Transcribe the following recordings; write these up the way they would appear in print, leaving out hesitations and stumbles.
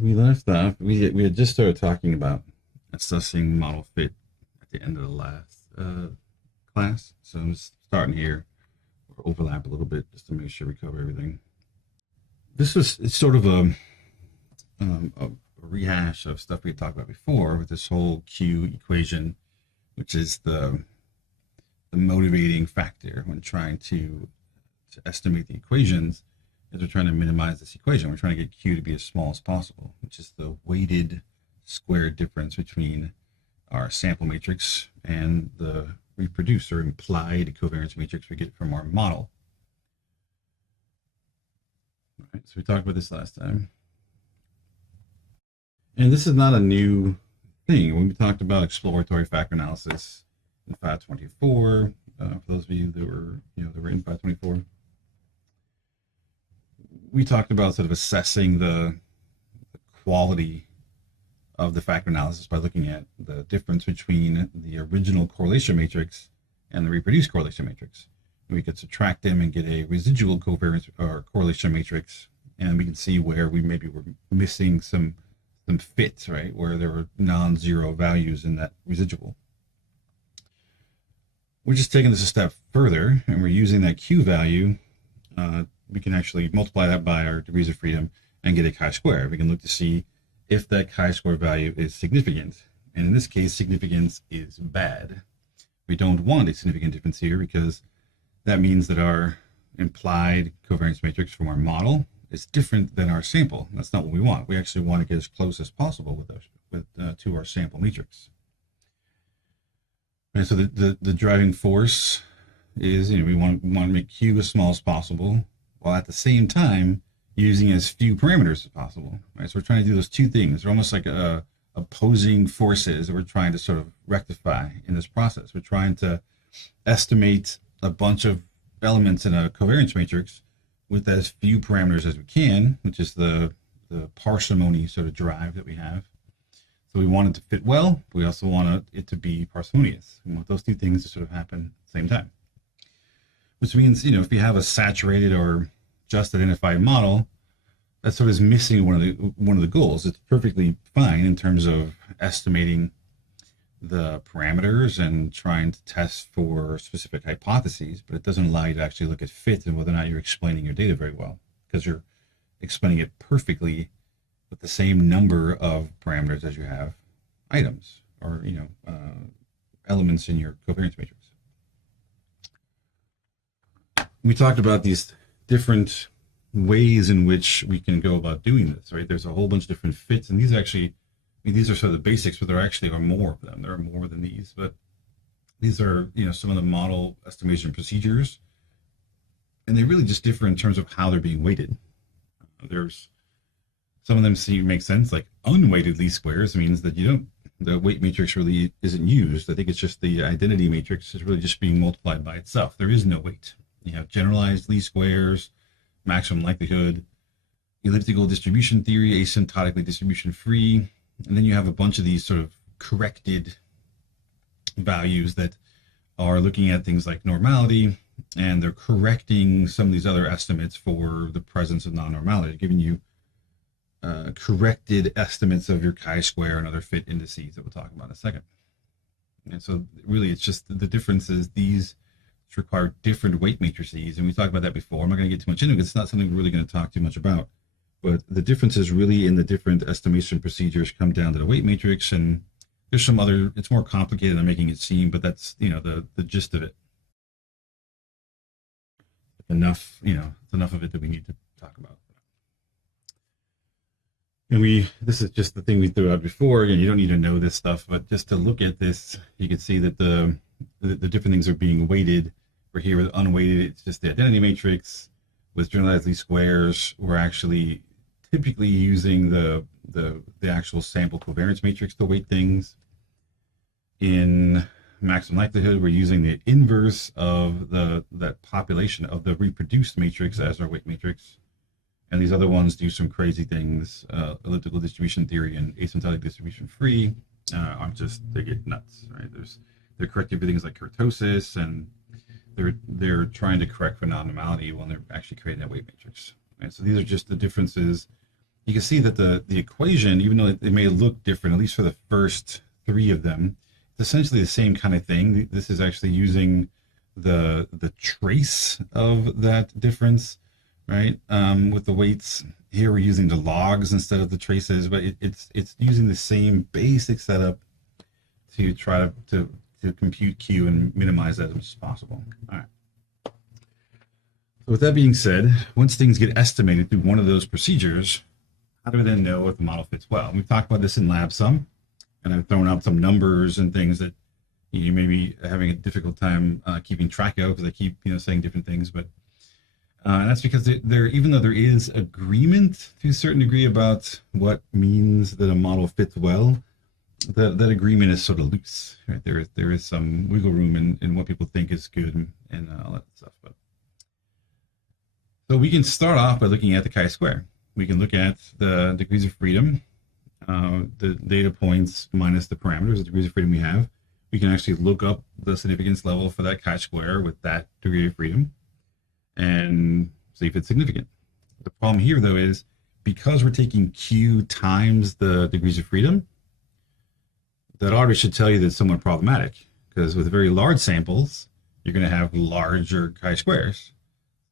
we left off, we had just started talking about assessing model fit at the end of the last class. So I'm just starting here, or overlap a little bit just to make sure we cover everything. This was it's sort of a rehash of stuff we had talked about before with this whole Q equation, which is the motivating factor when trying to estimate the equations. Is we're trying to minimize this equation. We're trying to get Q to be as small as possible, which is the weighted square difference between our sample matrix and the reproduced or implied covariance matrix we get from our model. All right, so we talked about this last time. And this is not a new thing. When we talked about exploratory factor analysis in 524, for those of you that were, that were in 524, we talked about sort of assessing the quality of the factor analysis by looking at the difference between the original correlation matrix and the reproduced correlation matrix. We could subtract them and get a residual covariance or correlation matrix, and we can see where we maybe were missing some fits, right, where there were non-zero values in that residual. We're just taking this a step further, and we're using that Q value. We can actually multiply that by our degrees of freedom and get a chi-square. We can look to see if that chi-square value is significant. And in this case, significance is bad. We don't want a significant difference here because that means that our implied covariance matrix from our model is different than our sample. That's not what we want. We actually want to get as close as possible to our sample matrix. And so the driving force is, we want to make Q as small as possible, while at the same time using as few parameters as possible, right? So we're trying to do those two things. They're almost like opposing forces that we're trying to sort of rectify in this process. We're trying to estimate a bunch of elements in a covariance matrix with as few parameters as we can, which is the parsimony sort of drive that we have. So we want it to fit well. We also want it to be parsimonious. We want those two things to sort of happen at the same time. Which means, if you have a saturated or just identified model, that sort of is missing one of the goals. It's perfectly fine in terms of estimating the parameters and trying to test for specific hypotheses, but it doesn't allow you to actually look at fit and whether or not you're explaining your data very well, because you're explaining it perfectly with the same number of parameters as you have items or elements in your covariance matrix. We talked about these different ways in which we can go about doing this, right? There's a whole bunch of different fits, and these actually, these are sort of the basics, but there actually are more of them. There are more than these, but these are, some of the model estimation procedures, and they really just differ in terms of how they're being weighted. There's some of them make sense, like unweighted least squares means that the weight matrix really isn't used. I think it's just the identity matrix is really just being multiplied by itself. There is no weight. You have generalized least squares, maximum likelihood, elliptical distribution theory, asymptotically distribution free, and then you have a bunch of these sort of corrected values that are looking at things like normality, and they're correcting some of these other estimates for the presence of non-normality, giving you corrected estimates of your chi-square and other fit indices that we'll talk about in a second. And so really it's just the difference is these require different weight matrices, and we talked about that before. I'm not going to get too much into it because it's not something we're really going to talk too much about, but the differences really in the different estimation procedures come down to the weight matrix, and there's some other, it's more complicated than making it seem, but that's the gist of it. Enough, it's enough of it that we need to talk about. And this is just the thing we threw out before. Again, you don't need to know this stuff, but just to look at this, you can see that the different things are being weighted. We're here with unweighted, it's just the identity matrix. With generalized least squares, we're actually typically using the actual sample covariance matrix to weight things. In maximum likelihood, we're using the inverse of that population of the reproduced matrix as our weight matrix. And these other ones do some crazy things. Elliptical distribution theory and asymptotic distribution free they get nuts, right? They're correcting for things like kurtosis, and they're trying to correct for non-normality when they're actually creating that weight matrix. And so these are just the differences you can see that the equation, even though it may look different, at least for the first three of them, it's essentially the same kind of thing. This is actually using the trace of that difference, right? With the weights here, we're using the logs instead of the traces, but it's using the same basic setup to try to compute Q and minimize that as much as possible. All right. So with that being said, once things get estimated through one of those procedures, how do we then know if the model fits well? We've talked about this in lab some, and I've thrown out some numbers and things that you may be having a difficult time keeping track of because I keep saying different things, but and that's because even though there is agreement to a certain degree about what means that a model fits well, that agreement is sort of loose, right? There is some wiggle room in what people think is good and all that stuff. But so we can start off by looking at the chi-square. We can look at the degrees of freedom, the data points minus the parameters, the degrees of freedom we have. We can actually look up the significance level for that chi-square with that degree of freedom and see if it's significant. The problem here, though, is because we're taking Q times the degrees of freedom, that already should tell you that it's somewhat problematic, because with very large samples, you're going to have larger chi-squares.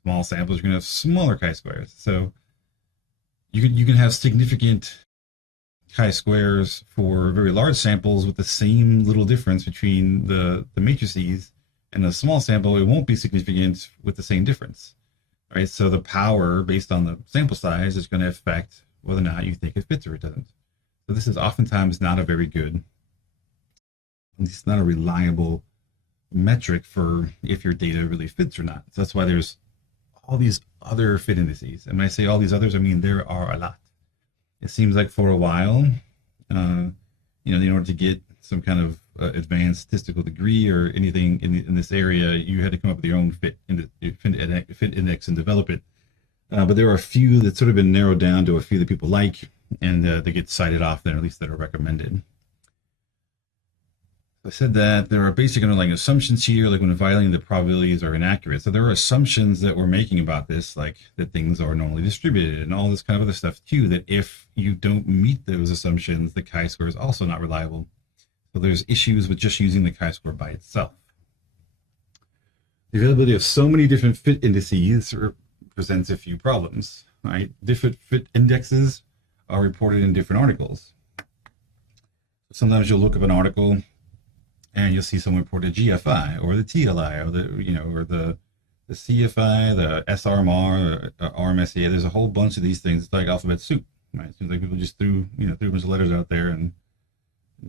Small samples, you're going to have smaller chi-squares. So you can have significant chi-squares for very large samples with the same little difference between the matrices. And a small sample, it won't be significant with the same difference, right? So the power based on the sample size is going to affect whether or not you think it fits or it doesn't. So this is oftentimes not a very good, it's not a reliable metric for if your data really fits or not. So that's why there's all these other fit indices. And when I say all these others, I mean there are a lot. It seems like for a while, in order to get some kind of advanced statistical degree or anything in this area, you had to come up with your own fit index and develop it. But there are a few that's sort of been narrowed down to a few that people like, and they get cited often, or at least that are recommended. I said that there are basic underlying assumptions here, like when violating the probabilities are inaccurate. So there are assumptions that we're making about this, like that things are normally distributed and all this kind of other stuff too, that if you don't meet those assumptions, the chi-square is also not reliable. So there's issues with just using the chi-square by itself. The availability of so many different fit indices presents a few problems, right? Different fit indexes are reported in different articles. Sometimes you'll look up an article and you'll see someone report a GFI or the TLI or the CFI, the SRMR, or RMSEA. There's a whole bunch of these things. It's like alphabet soup, right? It seems like people just threw a bunch of letters out there and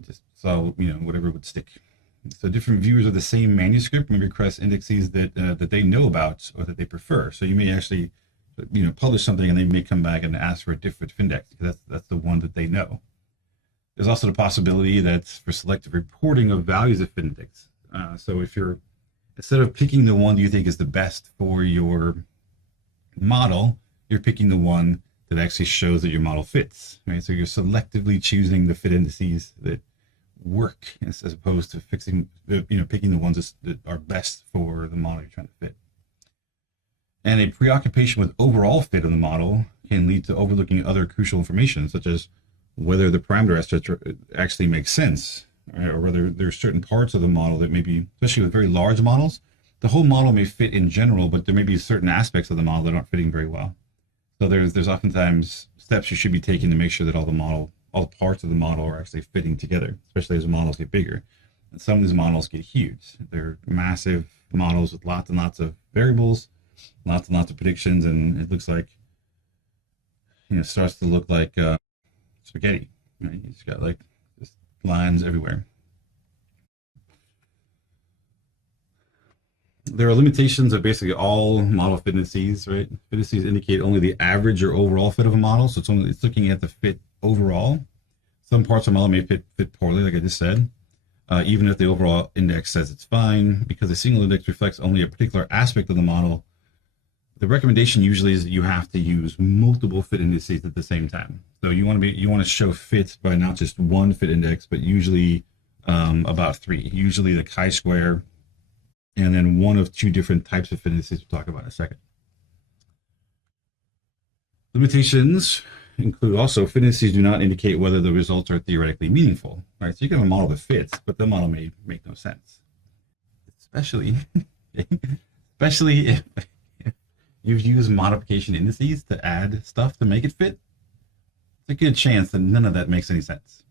just saw whatever would stick. So different viewers of the same manuscript may request indexes that they know about or that they prefer. So you may actually publish something and they may come back and ask for a different index because that's the one that they know. There's also the possibility that for selective reporting of values of fit index. So if you're, instead of picking the one you think is the best for your model, you're picking the one that actually shows that your model fits, right? So you're selectively choosing the fit indices that work as opposed to picking the ones that are best for the model you're trying to fit. And a preoccupation with overall fit of the model can lead to overlooking other crucial information, such as whether the parameter estimates actually makes sense, right? Or whether there's certain parts of the model that maybe, especially with very large models, the whole model may fit in general, but there may be certain aspects of the model that aren't fitting very well. So there's oftentimes steps you should be taking to make sure that all the parts of the model are actually fitting together, especially as models get bigger. And some of these models get huge. They're massive models with lots and lots of variables, lots and lots of predictions, and it looks like, starts to look like spaghetti, right? It's got like just lines everywhere. There are limitations of basically all model fit indices, right? Fit indices indicate only the average or overall fit of a model, so it's looking at the fit overall. Some parts of the model may fit poorly, like I just said, even if the overall index says it's fine, because a single index reflects only a particular aspect of the model. The recommendation usually is that you have to use multiple fit indices at the same time. So you want to show fits by not just one fit index, but usually about three. Usually the chi-square, and then one of two different types of fit indices we'll talk about in a second. Limitations include also fit indices do not indicate whether the results are theoretically meaningful, right? So you can have a model that fits, but the model may make no sense, especially if you've used modification indices to add stuff to make it fit. It's a good chance that none of that makes any sense,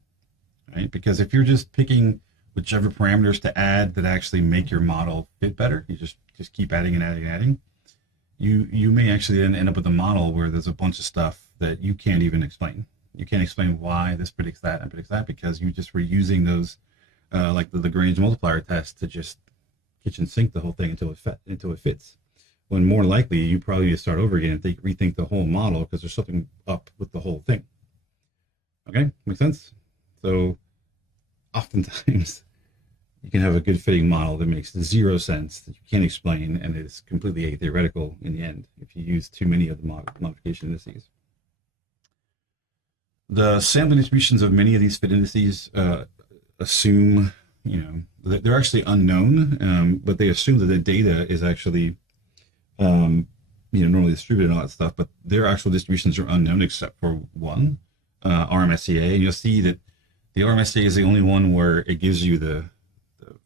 right? Because if you're just picking whichever parameters to add that actually make your model fit better, you just keep adding and adding and adding, you may actually then end up with a model where there's a bunch of stuff that you can't even explain. You can't explain why this predicts that and predicts that, because you just were using those like the Lagrange multiplier test to just kitchen sink the whole thing until it fits. When more likely you probably need to start over again and rethink the whole model, because there's something up with the whole thing. Okay, makes sense? So oftentimes you can have a good fitting model that makes zero sense, that you can't explain, and is completely atheoretical in the end if you use too many of the modification indices. The sampling distributions of many of these fit indices assume, they're actually unknown, but they assume that the data is actually, normally distributed and all that stuff, but their actual distributions are unknown except for one, RMSEA. And you'll see that the RMSEA is the only one where it gives you the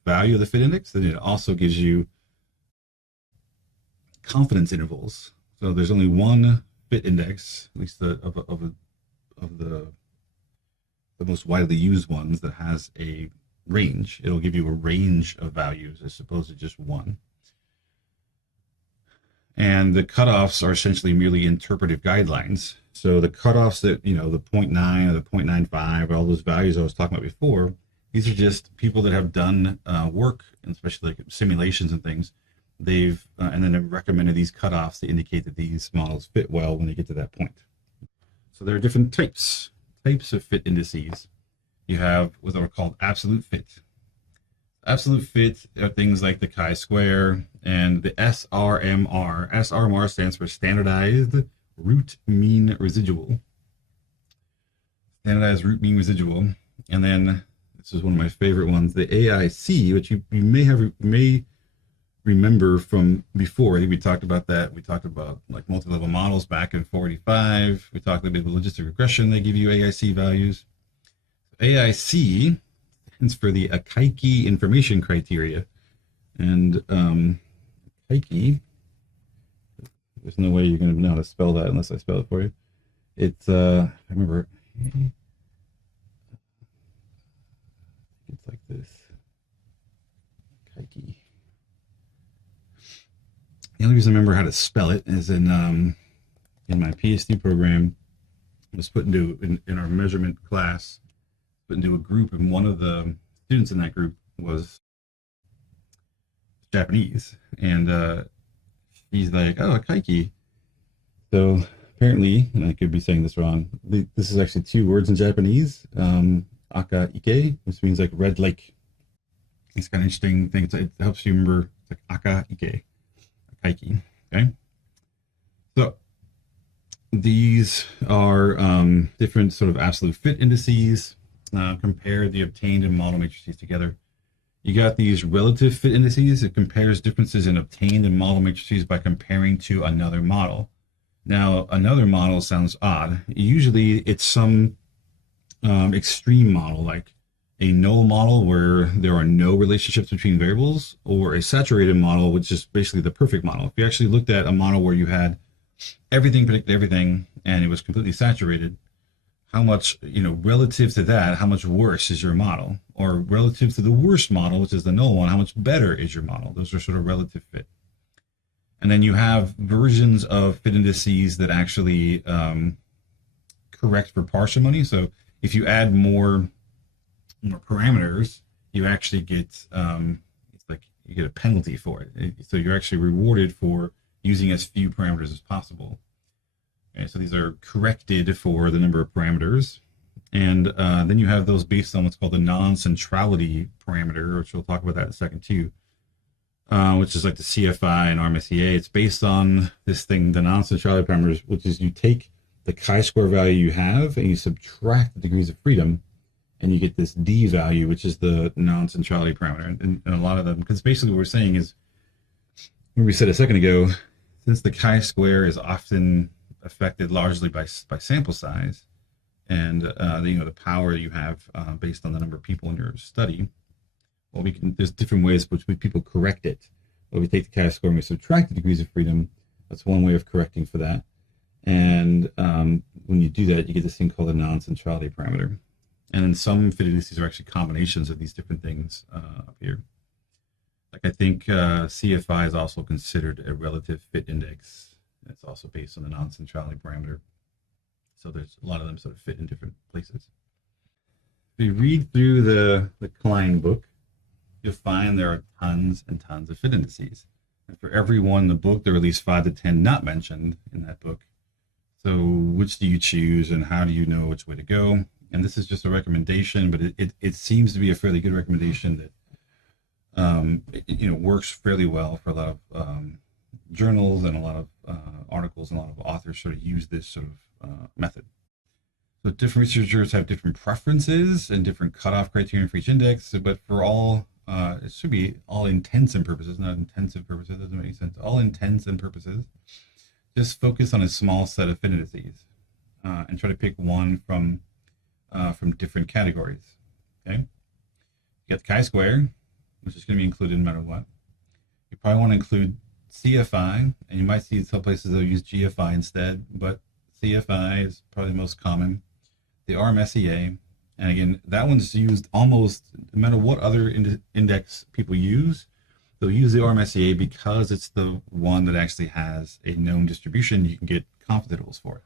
value of the fit index, and it also gives you confidence intervals. So there's only one fit index, at least of the most widely used ones, that has a range. It'll give you a range of values as opposed to just one. And the cutoffs are essentially merely interpretive guidelines. So the cutoffs that, the 0.9 or the 0.95, all those values I was talking about before, these are just people that have done work, and especially like simulations and things. They've and then have recommended these cutoffs to indicate that these models fit well when they get to that point. So there are different types of fit indices. You have what are called absolute fit. Absolute fit are things like the chi-square and the SRMR. SRMR stands for standardized root mean residual. Standardized root mean residual. And then this is one of my favorite ones, the AIC, which you may remember from before. I think we talked about that. We talked about like multi-level models back in 485. We talked a bit about logistic regression. They give you AIC values. AIC stands for the Akaike information criteria. And Akaike, there's no way you're going to know how to spell that unless I spell it for you. It's, I remember, it's like this. Akaike. The only reason I remember how to spell it is in my PhD program, I was put into, in our measurement class, put into a group, and one of the students in that group was Japanese, and he's like, oh, Akaike. So apparently, and I could be saying this wrong, this is actually two words in Japanese, Akaike, which means like red lake. It's kind of interesting thing. It helps you remember, it's like Akaike. Akaike, okay? So these are different sort of absolute fit indices. Compare the obtained and model matrices together. You got these relative fit indices. It compares differences in obtained and model matrices by comparing to another model. Now, another model sounds odd. Usually it's some extreme model, like a null model where there are no relationships between variables, or a saturated model, which is basically the perfect model. If you actually looked at a model where you had everything predict everything and it was completely saturated, how much, relative to that, how much worse is your model? Or relative to the worst model, which is the null one, how much better is your model? Those are sort of relative fit. And then you have versions of fit indices that actually correct for parsimony. So if you add more parameters, you actually get it's like you get a penalty for it. So you're actually rewarded for using as few parameters as possible. Okay, so these are corrected for the number of parameters, and then you have those based on what's called the non-centrality parameter, which we'll talk about that in a second too, which is like the CFI and RMSEA. It's based on this thing, the non-centrality parameters, which is you take the chi-square value you have and you subtract the degrees of freedom, and you get this D value, which is the non-centrality parameter. And a lot of them, because basically what we're saying is, when we said a second ago, since the chi-square is often affected largely by sample size and the power you have based on the number of people in your study. Well, there's different ways which people correct it. Well, we take the chi-square and we subtract the degrees of freedom. That's one way of correcting for that. And when you do that, you get this thing called a non-centrality parameter. And then some fit indices are actually combinations of these different things up here. Like I think CFI is also considered a relative fit index. It's also based on the non-centrality parameter. So there's a lot of them sort of fit in different places. If you read through the Klein book, you'll find there are tons and tons of fit indices. And for every one in the book, there are at least 5 to 10 not mentioned in that book. So which do you choose and how do you know which way to go? And this is just a recommendation, but it seems to be a fairly good recommendation that works fairly well for a lot of journals, and a lot of articles, and a lot of authors sort of use this sort of method. So different researchers have different preferences and different cutoff criterion for each index, but for all, it should be all intents and purposes, not intensive purposes, doesn't make any sense. All intents and purposes, just focus on a small set of fit indices and try to pick one from different categories. Okay, you got the chi-square, which is going to be included no matter what. You probably want to include CFI, and you might see some places that use GFI instead, but CFI is probably the most common. The RMSEA, and again, that one's used almost no matter what other index people use. They'll use the RMSEA because it's the one that actually has a known distribution. You can get confidence intervals for it.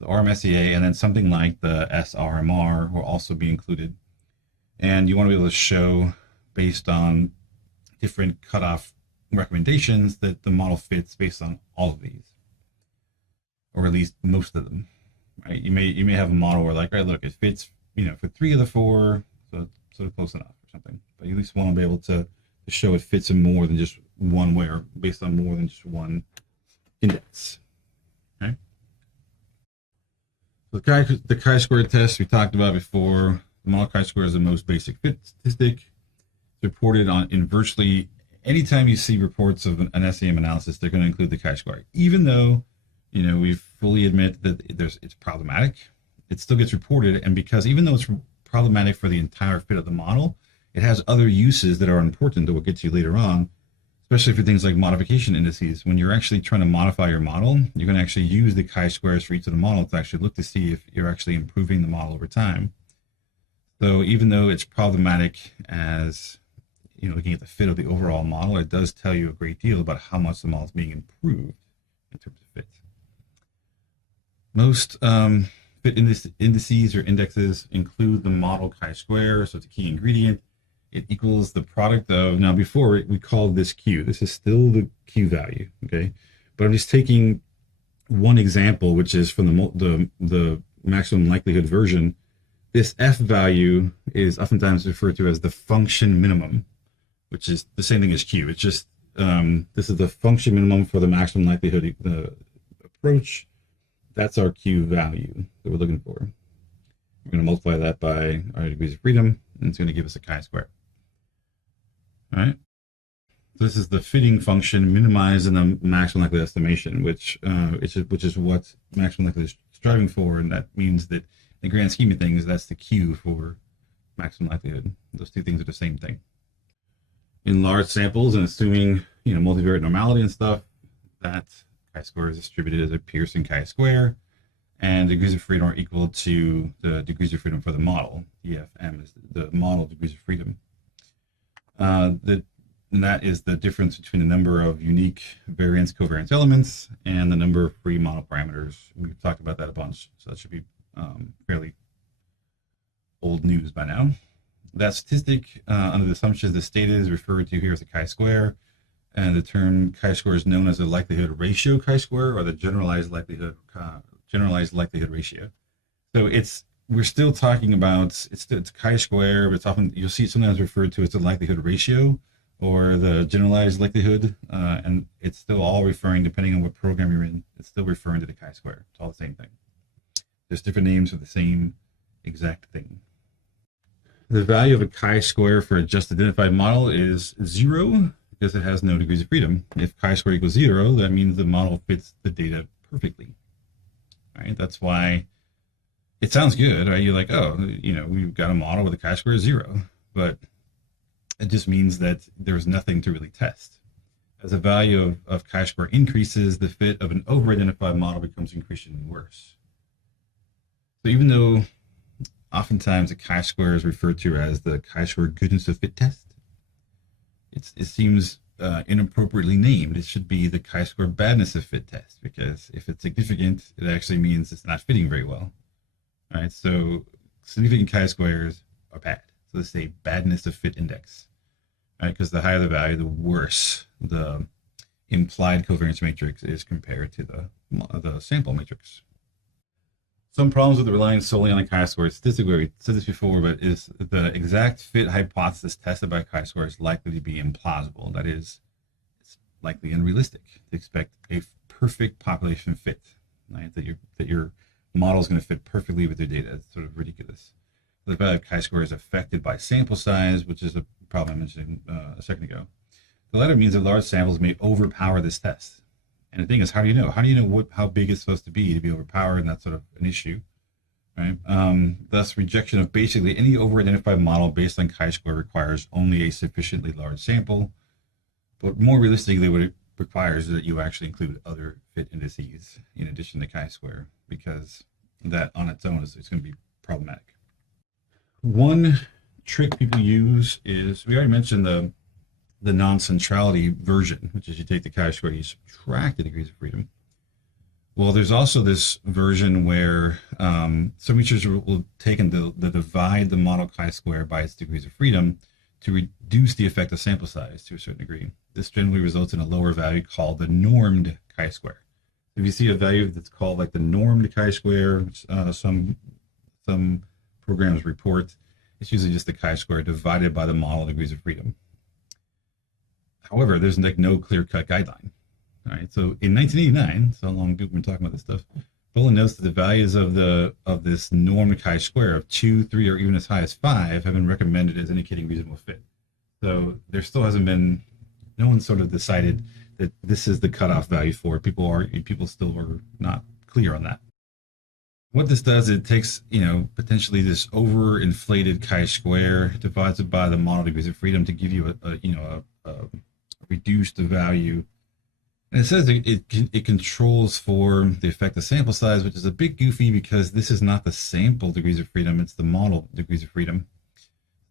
The RMSEA, and then something like the SRMR will also be included. And you want to be able to show, based on different cutoff recommendations, that the model fits based on all of these, or at least most of them. Right? You may have a model where, like, right, look, it fits, for 3 of the 4, so it's sort of close enough or something. But you at least want to be able to show it fits in more than just one way, or based on more than just one index. Okay. So the chi-square test we talked about before. The model chi-square is the most basic fit statistic. It's reported in virtually anytime you see reports of an SEM analysis, they're going to include the chi-square, even though we fully admit that it's problematic. It still gets reported, and because even though it's problematic for the entire fit of the model, it has other uses that are important that we'll get to later on, especially for things like modification indices. When you're actually trying to modify your model, you're going to actually use the chi-squares for each of the model to actually look to see if you're actually improving the model over time. So even though it's problematic as looking at the fit of the overall model, it does tell you a great deal about how much the model is being improved in terms of fit. Most fit indices or indexes include the model chi-square, so it's a key ingredient. It equals the product of, now before we called this Q. This is still the Q value, okay? But I'm just taking one example, which is from the maximum likelihood version. This F value is oftentimes referred to as the function minimum, which is the same thing as Q. It's just, this is the function minimum for the maximum likelihood approach. That's our Q value that we're looking for. We're going to multiply that by our degrees of freedom, and it's going to give us a chi-square. All right. So this is the fitting function minimized in the maximum likelihood estimation, which is what maximum likelihood is striving for, and that means that in the grand scheme of things, that's the Q for maximum likelihood. Those two things are the same thing. In large samples, and assuming multivariate normality and stuff, that chi-square is distributed as a Pearson chi-square, and degrees of freedom are equal to the degrees of freedom for the model. EFM is the model degrees of freedom. And that is the difference between the number of unique variance covariance elements and the number of free model parameters. We've talked about that a bunch, so that should be fairly old news by now. That statistic, under the assumptions that stated, is referred to here as the chi-square, and the term chi-square is known as the likelihood ratio chi-square, or the generalized likelihood ratio. So we're still talking about it's chi-square, but it's often, you'll see it sometimes referred to as the likelihood ratio or the generalized likelihood, and it's still all referring, depending on what program you're in, it's still referring to the chi-square. It's all the same thing. There's different names for the same exact thing. The value of a chi-square for a just identified model is 0 because it has no degrees of freedom. If chi-square equals 0, that means the model fits the data perfectly, right? That's why it sounds good, right? You're like, oh, we've got a model with a chi-square of 0, but it just means that there's nothing to really test. As the value of chi-square increases, the fit of an over-identified model becomes increasingly worse. So even though oftentimes a chi-square is referred to as the chi-square goodness of fit test, it seems inappropriately named. It should be the chi-square badness of fit test, because if it's significant, it actually means it's not fitting very well. All right, so significant chi-squares are bad. So let's say badness of fit index, right? Because the higher the value, the worse the implied covariance matrix is compared to the sample matrix. Some problems with relying solely on a chi-square statistically, we said this before, but is the exact fit hypothesis tested by chi-square is likely to be implausible. That is, it's likely unrealistic to expect a perfect population fit, right? That your model is going to fit perfectly with your data. It's sort of ridiculous. The value of chi-square is affected by sample size, which is a problem I mentioned a second ago. The latter means that large samples may overpower this test. And the thing is, how do you know? How do you know how big it's supposed to be overpowered? And that's sort of an issue, right? Thus, rejection of basically any over-identified model based on chi-square requires only a sufficiently large sample. But more realistically, what it requires is that you actually include other fit indices in addition to chi-square, because that on its own is going to be problematic. One trick people use is, we already mentioned the non-centrality version, which is you take the chi-square, you subtract the degrees of freedom. Well, there's also this version where some researchers will take and they'll divide the model chi-square by its degrees of freedom to reduce the effective sample size to a certain degree. This generally results in a lower value called the normed chi-square. If you see a value that's called like the normed chi-square, which some programs report, it's usually just the chi-square divided by the model degrees of freedom. However, there's like no clear-cut guideline. All right, so in 1989, so long people have been talking about this stuff, Bolin notes that the values of this normed chi-square of 2, 3, or even as high as 5 have been recommended as indicating reasonable fit. So there still hasn't been, no one sort of decided that this is the cutoff value for it. People still are not clear on that. What this does, it takes, potentially this overinflated chi-square, divides it by the model degrees of freedom to give you a reduced value. And it says it controls for the effective sample size, which is a bit goofy because this is not the sample degrees of freedom, it's the model degrees of freedom.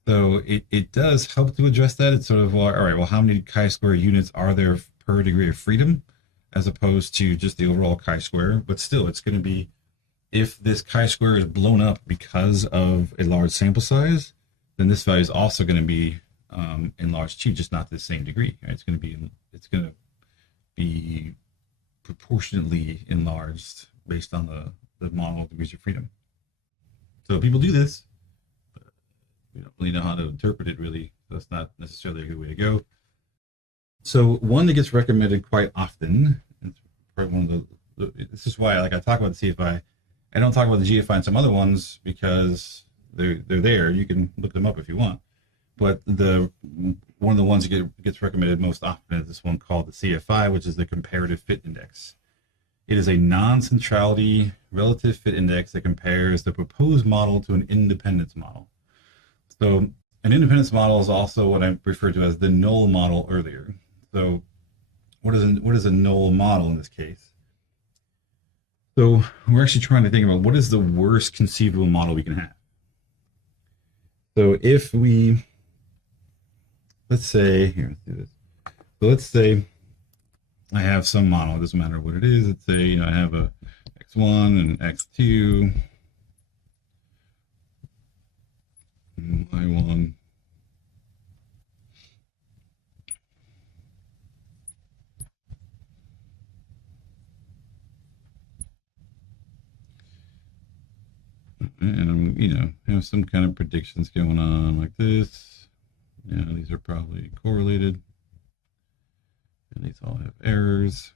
So it does help to address that. It's sort of, all right, well, how many chi-square units are there per degree of freedom, as opposed to just the overall chi-square? But still, it's going to be, if this chi-square is blown up because of a large sample size, then this value is also going to be enlarged too, just not to the same degree. Right? It's going to be proportionately enlarged based on the model degrees of freedom. So people do this, but we don't really know how to interpret it really. So that's not necessarily a good way to go. So one that gets recommended quite often, and probably one of this is why, like, I talk about the CFI. I don't talk about the GFI and some other ones because they're there. You can look them up if you want. But one of the ones that gets recommended most often is this one called the CFI, which is the Comparative Fit Index. It is a non-centrality relative fit index that compares the proposed model to an independence model. So an independence model is also what I referred to as the null model earlier. So what is a null model in this case? So we're actually trying to think about what is the worst conceivable model we can have. So if we, let's say, here, let's do this. So let's say I have some model, it doesn't matter what it is. Let's say, I have a x1 and x2, and y1. And have some kind of predictions going on like this. These are probably correlated. And these all have errors.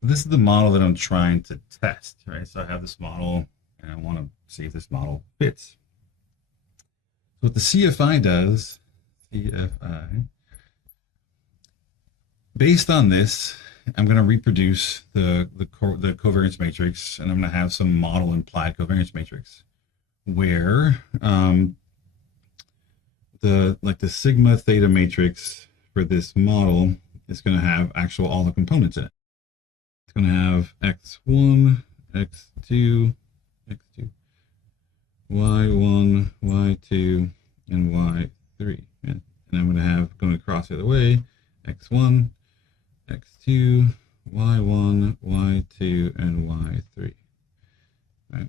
This is the model that I'm trying to test, right? So I have this model and I want to see if this model fits. So what the CFI does, CFI. Based on this, I'm going to reproduce the covariance matrix, and I'm going to have some model implied covariance matrix where the sigma theta matrix for this model is going to have all the components in it. It's going to have x1, x2, x2, y1, y2, and y3. And I'm going to have, going across the other way, x1, x2, y1, y2, and y3. Right.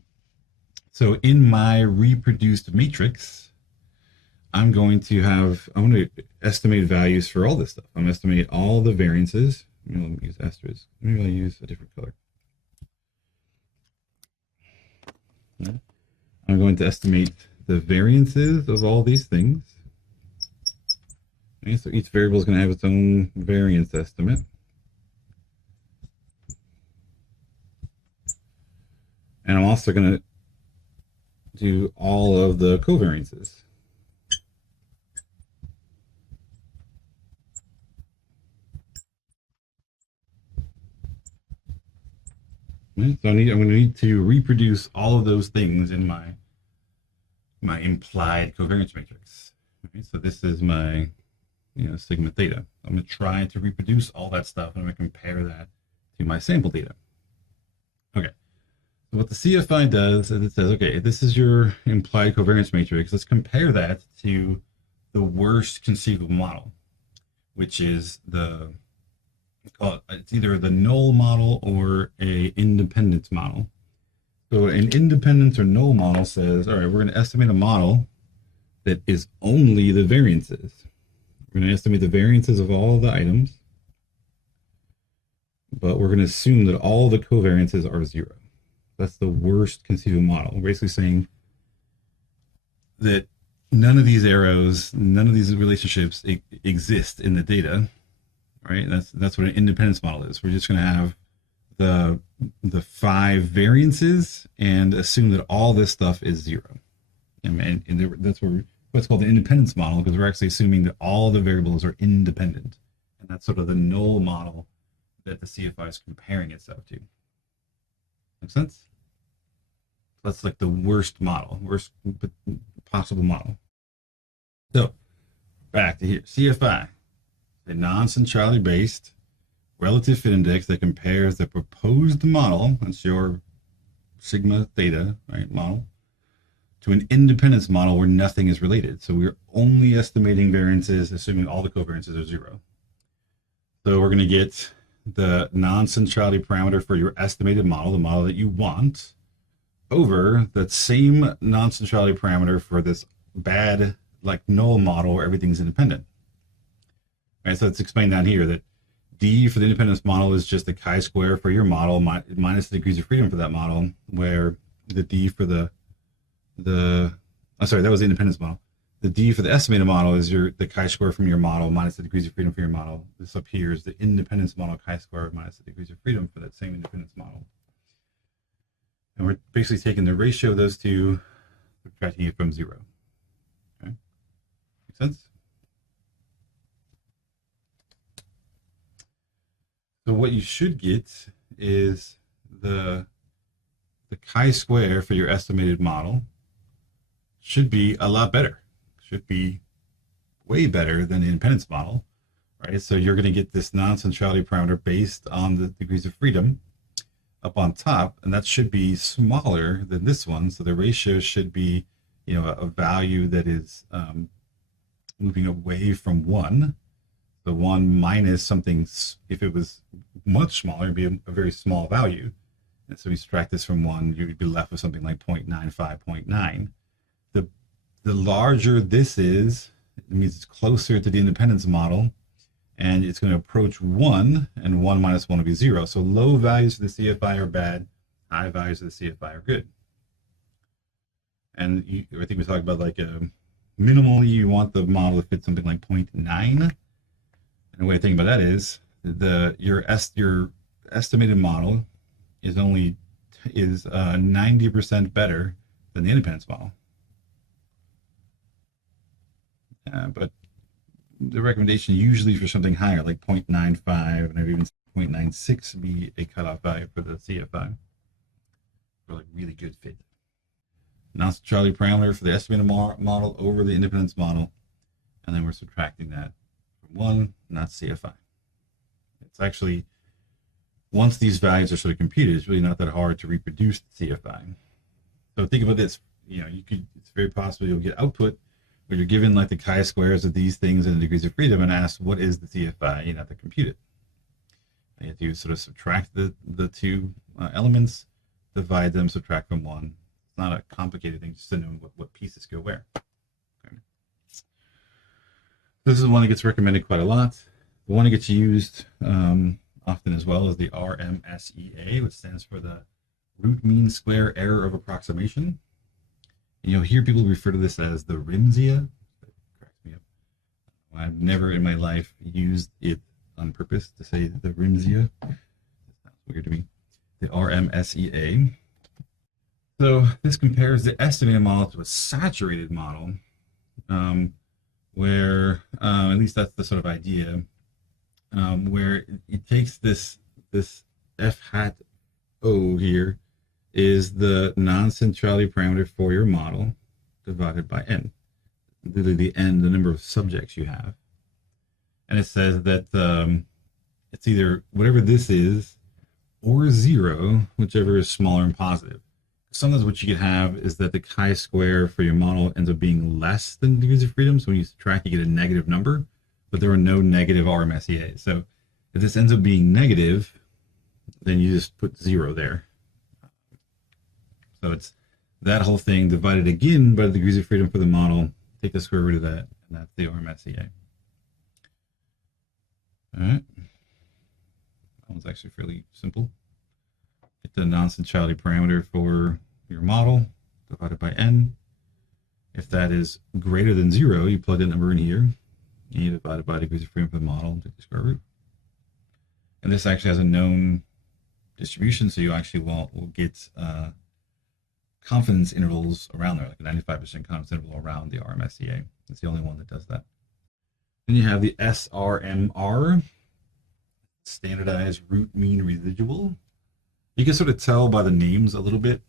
So in my reproduced matrix, I'm going to estimate values for all this stuff. I'm going to estimate all the variances. Let me use asterisk. Maybe I'll use a different color. I'm going to estimate the variances of all these things. Okay, so each variable is going to have its own variance estimate. And I'm also going to do all of the covariances. Right, so I'm going to need to reproduce all of those things in my implied covariance matrix. Okay, so this is my sigma theta. I'm going to try to reproduce all that stuff, and I'm going to compare that to my sample data. Okay, so what the CFI does is it says, okay, this is your implied covariance matrix. Let's compare that to the worst conceivable model, which is it's either the null model or a independence model. So an independence or null model says, all right, we're going to estimate a model that is only the variances. We're going to estimate the variances of all the items, but we're going to assume that all the covariances are 0. That's the worst conceivable model. We're basically saying that none of these arrows, none of these relationships exist in the data. Right, that's what an independence model is. We're just going to have the 5 variances and assume that all this stuff is 0. And that's what's called the independence model, because we're actually assuming that all the variables are independent. And that's sort of the null model that the CFI is comparing itself to. Make sense? That's like the worst possible model. So back to here, CFI. A non-centrality based relative fit index that compares the proposed model, that's your sigma theta, right, model, to an independence model where nothing is related. So we're only estimating variances, assuming all the covariances are 0. So we're going to get the non-centrality parameter for your estimated model, the model that you want, over that same non-centrality parameter for this bad, null model where everything's independent. Right, so it's explained down here that D for the independence model is just the chi-square for your model minus the degrees of freedom for that model, where the D for that was the independence model. The D for the estimated model is the chi-square from your model minus the degrees of freedom for your model. This up here is the independence model chi-square minus the degrees of freedom for that same independence model. And we're basically taking the ratio of those two, subtracting it from 0. Okay, make sense? So what you should get is the chi-square for your estimated model should be a lot better. Should be way better than the independence model, right? So you're going to get this non-centrality parameter based on the degrees of freedom up on top, and that should be smaller than this one. So the ratio should be, a value that is moving away from 1. The 1 minus something, if it was much smaller, it'd be a very small value. And so we subtract this from 1, you'd be left with something like 0.95, 0.9. The larger this is, it means it's closer to the independence model, and it's going to approach 1, and 1 minus 1 will be 0. So low values for the CFI are bad, high values for the CFI are good. And I think we talked about minimally you want the model to fit something like 0.9. And the way I think about that is your estimated model is 90% better than the independence model. But the recommendation usually for something higher, like 0.95, and I've even 0.96 be a cutoff value for the CFI for like really good fit. Non-centrality parameter for the estimated model over the independence model, and then we're subtracting that from 1, not CFI. It's actually, once these values are sort of computed, it's really not that hard to reproduce the CFI. So think about this, it's very possible you'll get output where you're given like the chi-squares of these things and the degrees of freedom and asked, what is the CFI? You have to compute it. You have to sort of subtract the two elements, divide them, subtract from 1. It's not a complicated thing, just to know what pieces go where. Okay. This is one that gets recommended quite a lot. The one that gets used often as well is the RMSEA, which stands for the root mean square error of approximation. And you'll hear people refer to this as the RMSEA. That cracks me up. I've never in my life used it on purpose to say the RMSEA. That sounds weird to me. The RMSEA. So this compares the estimated model to a saturated model, where at least that's the sort of idea, where it takes this f hat o here is the non-centrality parameter for your model divided by n, literally the n, the number of subjects you have, and it says that it's either whatever this is or 0, whichever is smaller and positive. Sometimes what you could have is that the chi-square for your model ends up being less than degrees of freedom. So when you subtract, you get a negative number, but there are no negative RMSEA. So if this ends up being negative, then you just put 0 there. So it's that whole thing divided again by the degrees of freedom for the model, take the square root of that, and that's the RMSEA. All right. That one's actually fairly simple. Get the non-centrality parameter for your model divided by n. If that is greater than 0, you plug that number in here, and you divide it by degrees of freedom for the model and take the square root. And this actually has a known distribution, so you actually will get confidence intervals around there, like a 95% confidence interval around the RMSEA. It's the only one that does that. Then you have the SRMR, standardized root mean residual. You can sort of tell by the names a little bit.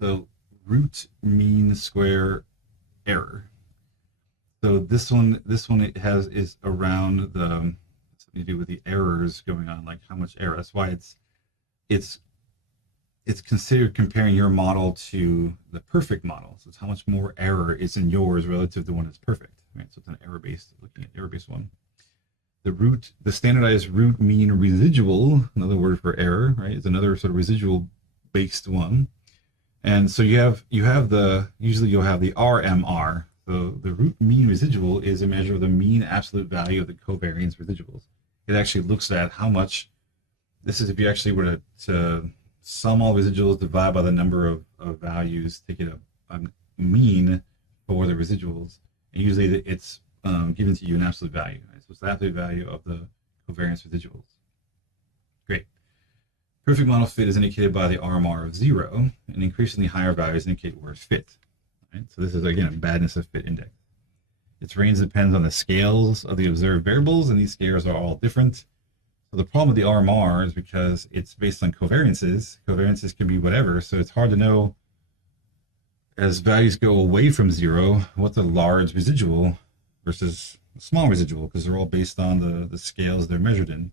So root mean square error. So this one it is around the something to do with the errors going on, like how much error. That's why it's considered comparing your model to the perfect model. So it's how much more error is in yours relative to one that's perfect. Right? So it's an error-based, looking at error-based one. The standardized root mean residual, another word for error, right, is another sort of residual based one. And so usually you'll have the RMR. So the root mean residual is a measure of the mean absolute value of the covariance residuals. It actually looks at how much, this is if you actually were to sum all residuals, divide by the number of values, take it a mean for the residuals, and usually it's given to you an absolute value. Right? So it's the absolute value of the covariance residuals. Great. Perfect model fit is indicated by the RMR of 0, and increasingly higher values indicate worse fit. Right? So this is, again, a badness of fit index. Its range depends on the scales of the observed variables, and these scales are all different. So the problem with the RMR is because it's based on covariances. Covariances can be whatever, so it's hard to know, as values go away from 0, what's a large residual versus a small residual, because they're all based on the scales they're measured in.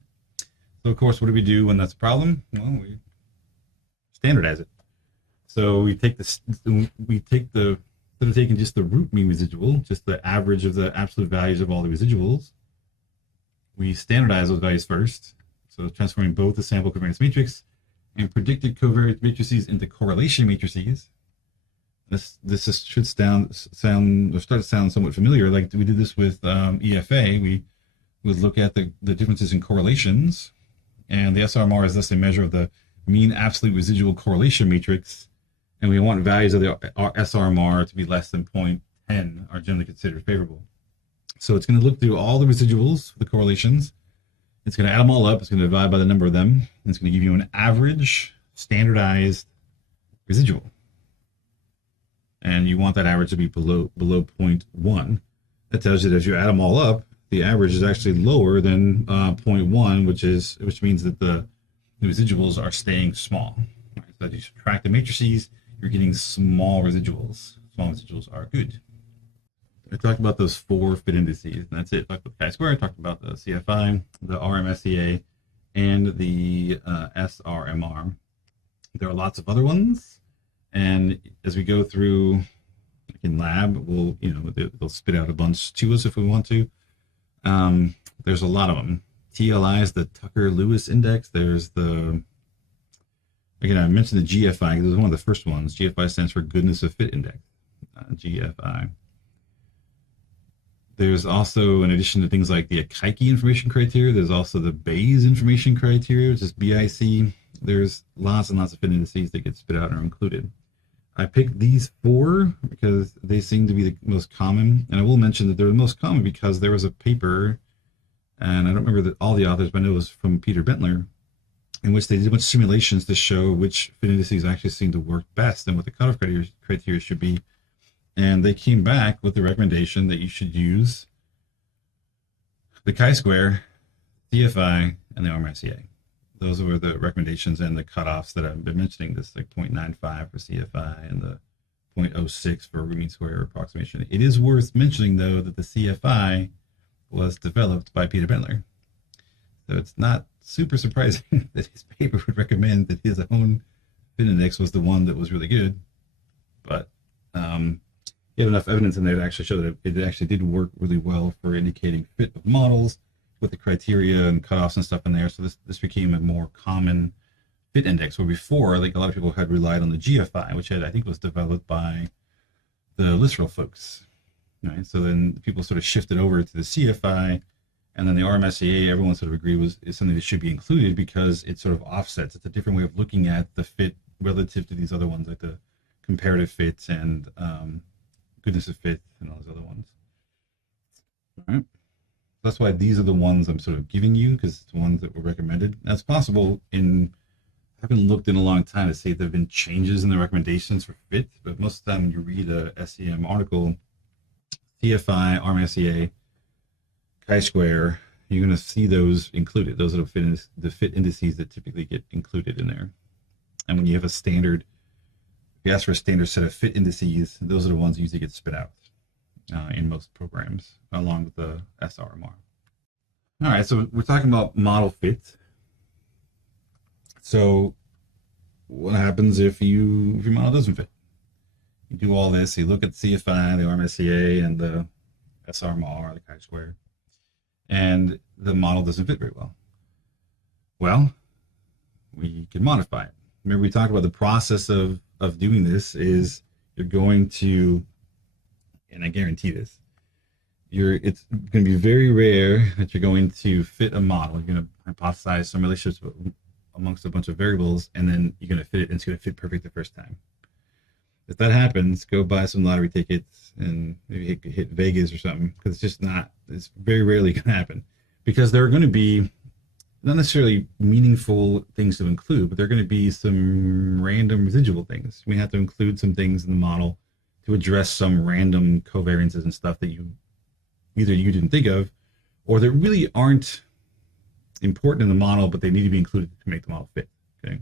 So of course, what do we do when that's a problem? Well, we standardize it. So we take instead of taking just the root mean residual, just the average of the absolute values of all the residuals, we standardize those values first. So transforming both the sample covariance matrix and predicted covariance matrices into correlation matrices. This should start to sound somewhat familiar. Like we did this with EFA. We would look at the differences in correlations, and the SRMR is thus a measure of the mean absolute residual correlation matrix, and we want values of the SRMR to be less than 0.10 are generally considered favorable. So it's going to look through all the residuals, the correlations. It's going to add them all up. It's going to divide by the number of them. And it's going to give you an average standardized residual. And you want that average to be below 0.1. That tells you that if you add them all up, the average is actually lower than 0.1, which means that the residuals are staying small. Right? So as you subtract the matrices, you're getting small residuals. Small residuals are good. I talked about those 4 fit indices, and that's it. I talked about the chi-square, I talked about the CFI, the RMSEA, and the SRMR. There are lots of other ones, and as we go through in lab, we'll, they'll spit out a bunch to us if we want to. There's a lot of them. TLI is the Tucker-Lewis index. There's the, again, I mentioned the GFI because it was one of the first ones. GFI stands for Goodness of Fit Index, GFI. There's also, in addition to things like the Akaike information criteria, there's also the Bayes information criteria, which is BIC. There's lots and lots of fit indices that get spit out and are included. I picked these 4 because they seem to be the most common. And I will mention that they're the most common because there was a paper, and I don't remember all the authors, but I know it was from Peter Bentler, in which they did a bunch of simulations to show which fit indices actually seem to work best and what the cutoff criteria should be. And they came back with the recommendation that you should use the chi-square, CFI, and the RMSEA. Those were the recommendations and the cutoffs that I've been mentioning, this like 0.95 for CFI and the 0.06 for root mean square approximation. It is worth mentioning, though, that the CFI was developed by Peter Bentler. So it's not super surprising that his paper would recommend that his own fit index was the one that was really good. But you have enough evidence in there to actually show that it actually did work really well for indicating fit of models with the criteria and cutoffs and stuff in there. So this became a more common fit index, where before, like, a lot of people had relied on the GFI, which I think was developed by the Lisserl folks, right? So then people sort of shifted over to the CFI, and then the RMSEA, everyone sort of agreed is something that should be included because it sort of offsets. It's a different way of looking at the fit relative to these other ones, like the comparative fits and goodness of fit and all those other ones. All right. That's why these are the ones I'm sort of giving you, because it's the ones that were recommended. Now, it's possible I haven't looked in a long time to see if there have been changes in the recommendations for fit, but most of the time when you read a SEM article, CFI, RMSEA, chi-square, you're going to see those included. Those are the fit indices that typically get included in there. And when you have a standard, if you ask for a standard set of fit indices, those are the ones that usually get spit out in most programs, along with the SRMR. All right, so we're talking about model fit. So what happens if your model doesn't fit? You do all this, you look at the CFI, the RMSEA, and the SRMR, the chi-square, and the model doesn't fit very well. Well, we can modify it. Remember, we talked about the process of doing this is you're going to, and I guarantee this, it's going to be very rare that you're going to fit a model. You're going to hypothesize some relationships amongst a bunch of variables, and then you're going to fit it, and it's going to fit perfect the first time. If that happens, go buy some lottery tickets and maybe hit Vegas or something, because it's very rarely going to happen. Because there are going to be not necessarily meaningful things to include, but there are going to be some random residual things. We have to include some things in the model to address some random covariances and stuff that either you didn't think of, or that really aren't important in the model, but they need to be included to make the model fit. Okay,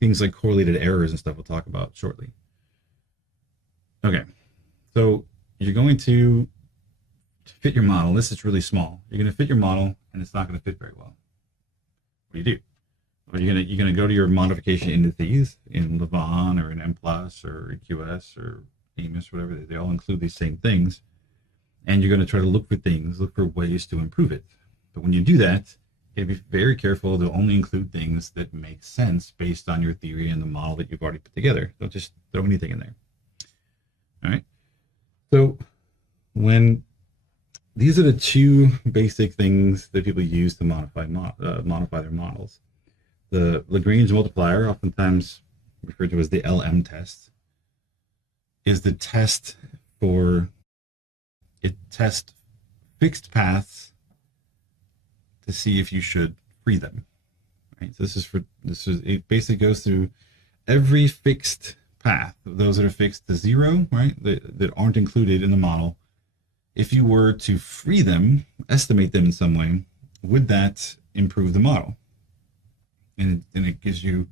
things like correlated errors and stuff we'll talk about shortly. Okay, so you're going to fit your model. This is really small. You're going to fit your model, and it's not going to fit very well. What do? Well, you're gonna go to your modification indices in Levon or in M+ or QS or Amos, whatever. They all include these same things, and you're going to try to look for ways to improve it. But when you do that, you gotta be very careful to only include things that make sense based on your theory and the model that you've already put together. Don't just throw anything in there. All right. So these are the 2 basic things that people use to modify their models. The Lagrange multiplier, oftentimes referred to as the LM test, is the test it tests fixed paths to see if you should free them. Right? So it basically goes through every fixed path, those that are fixed to 0, right, that aren't included in the model. if you were to free them, estimate them in some way, would that improve the model? And it gives you,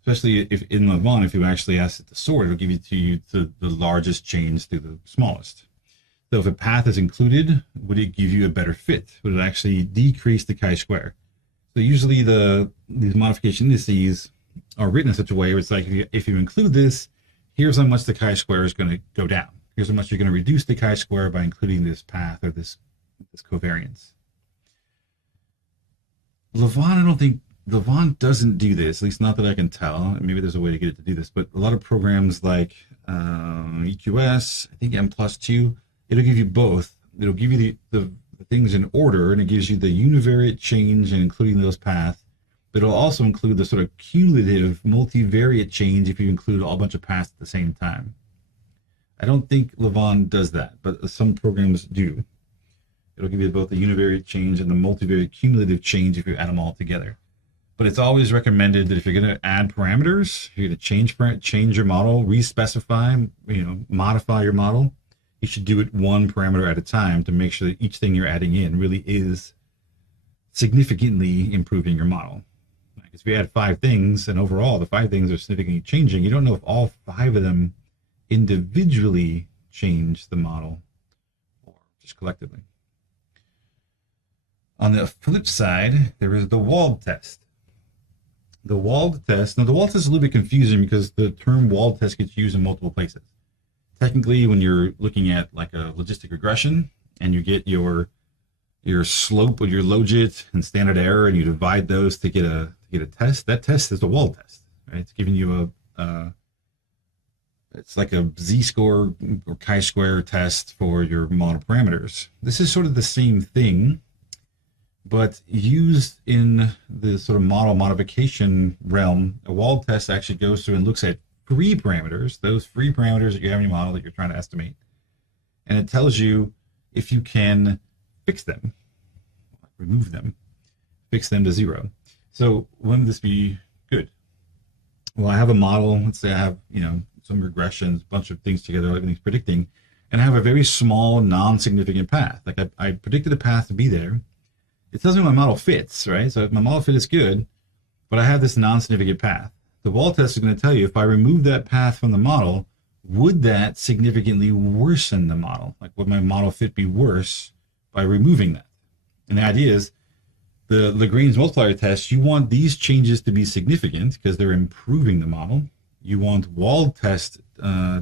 especially if in Levant, if you actually ask it to sort, it'll give you to the largest change to the smallest. So if a path is included, would it give you a better fit? Would it actually decrease the chi-square? So usually these modification indices are written in such a way where it's like, if you include this, here's how much the chi-square is going to go down. Here's how much you're going to reduce the chi-square by including this path or this covariance. Levant, I don't think, Levant doesn't do this, at least not that I can tell. Maybe there's a way to get it to do this, but a lot of programs like EQS, I think M+2, it'll give you both. It'll give you the things in order, and it gives you the univariate change and including those paths, but it'll also include the sort of cumulative multivariate change if you include a bunch of paths at the same time. I don't think Levant does that, but some programs do. It'll give you both the univariate change and the multivariate cumulative change if you add them all together. But it's always recommended that if you're going to add parameters, if you're going to change your model, re-specify, modify your model, you should do it one parameter at a time to make sure that each thing you're adding in really is significantly improving your model. Because if you add 5 things and overall the 5 things are significantly changing, you don't know if all 5 of them individually change the model or just collectively. On the flip side, there is the walled test. The walled test, now the walled test is a little bit confusing because the term walled test gets used in multiple places. Technically, when you're looking at like a logistic regression and you get your slope of your logit and standard error and you divide those to get a test, that test is a walled test, right? It's giving you it's like a z-score or chi-square test for your model parameters. This is sort of the same thing, but used in the sort of model modification realm. A walled test actually goes through and looks at free parameters, those free parameters that you have in your model that you're trying to estimate. And it tells you if you can fix them, remove them, fix them to 0. So wouldn't this be good? Well, I have a model, let's say I have, some regressions, a bunch of things together, everything's predicting, and I have a very small, non-significant path. Like I predicted a path to be there. It tells me my model fits, right? So if my model fit is good, but I have this non-significant path. The wall test is going to tell you if I remove that path from the model, would that significantly worsen the model? Like would my model fit be worse by removing that? And the idea is the Lagrange multiplier test, you want these changes to be significant because they're improving the model. You want walled test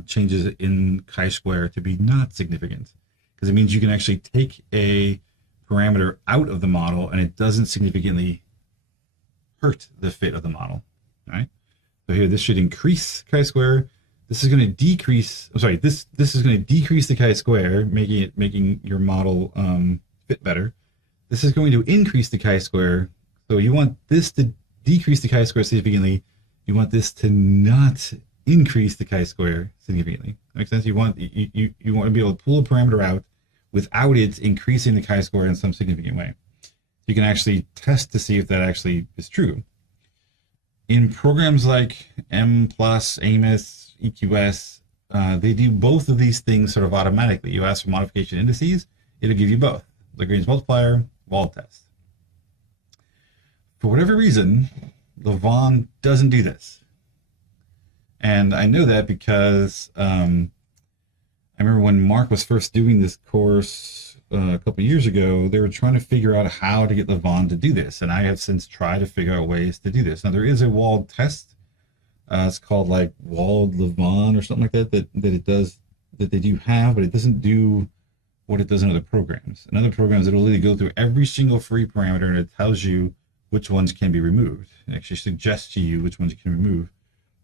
changes in chi-square to be not significant because it means you can actually take a parameter out of the model and it doesn't significantly hurt the fit of the model, right? So here, this should increase chi-square. This is going to decrease. I'm sorry. This is going to decrease the chi-square, making your model fit better. This is going to increase the chi-square. So you want this to decrease the chi-square significantly. You want this to not increase the chi-square significantly. Makes sense? You want to be able to pull a parameter out without it increasing the chi-square in some significant way. You can actually test to see if that actually is true. In programs like M+, Amos, EQS, they do both of these things sort of automatically. You ask for modification indices, it'll give you both. Lagrange multiplier, walled test. For whatever reason, Levant doesn't do this. And I know that because I remember when Mark was first doing this course a couple of years ago, they were trying to figure out how to get Levant to do this. And I have since tried to figure out ways to do this. Now, there is a walled test. It's called like walled Levant or something like that, that they do have, but it doesn't do what it does in other programs. In other programs, it'll really go through every single free parameter and it tells you which ones can be removed. It actually suggests to you which ones you can remove.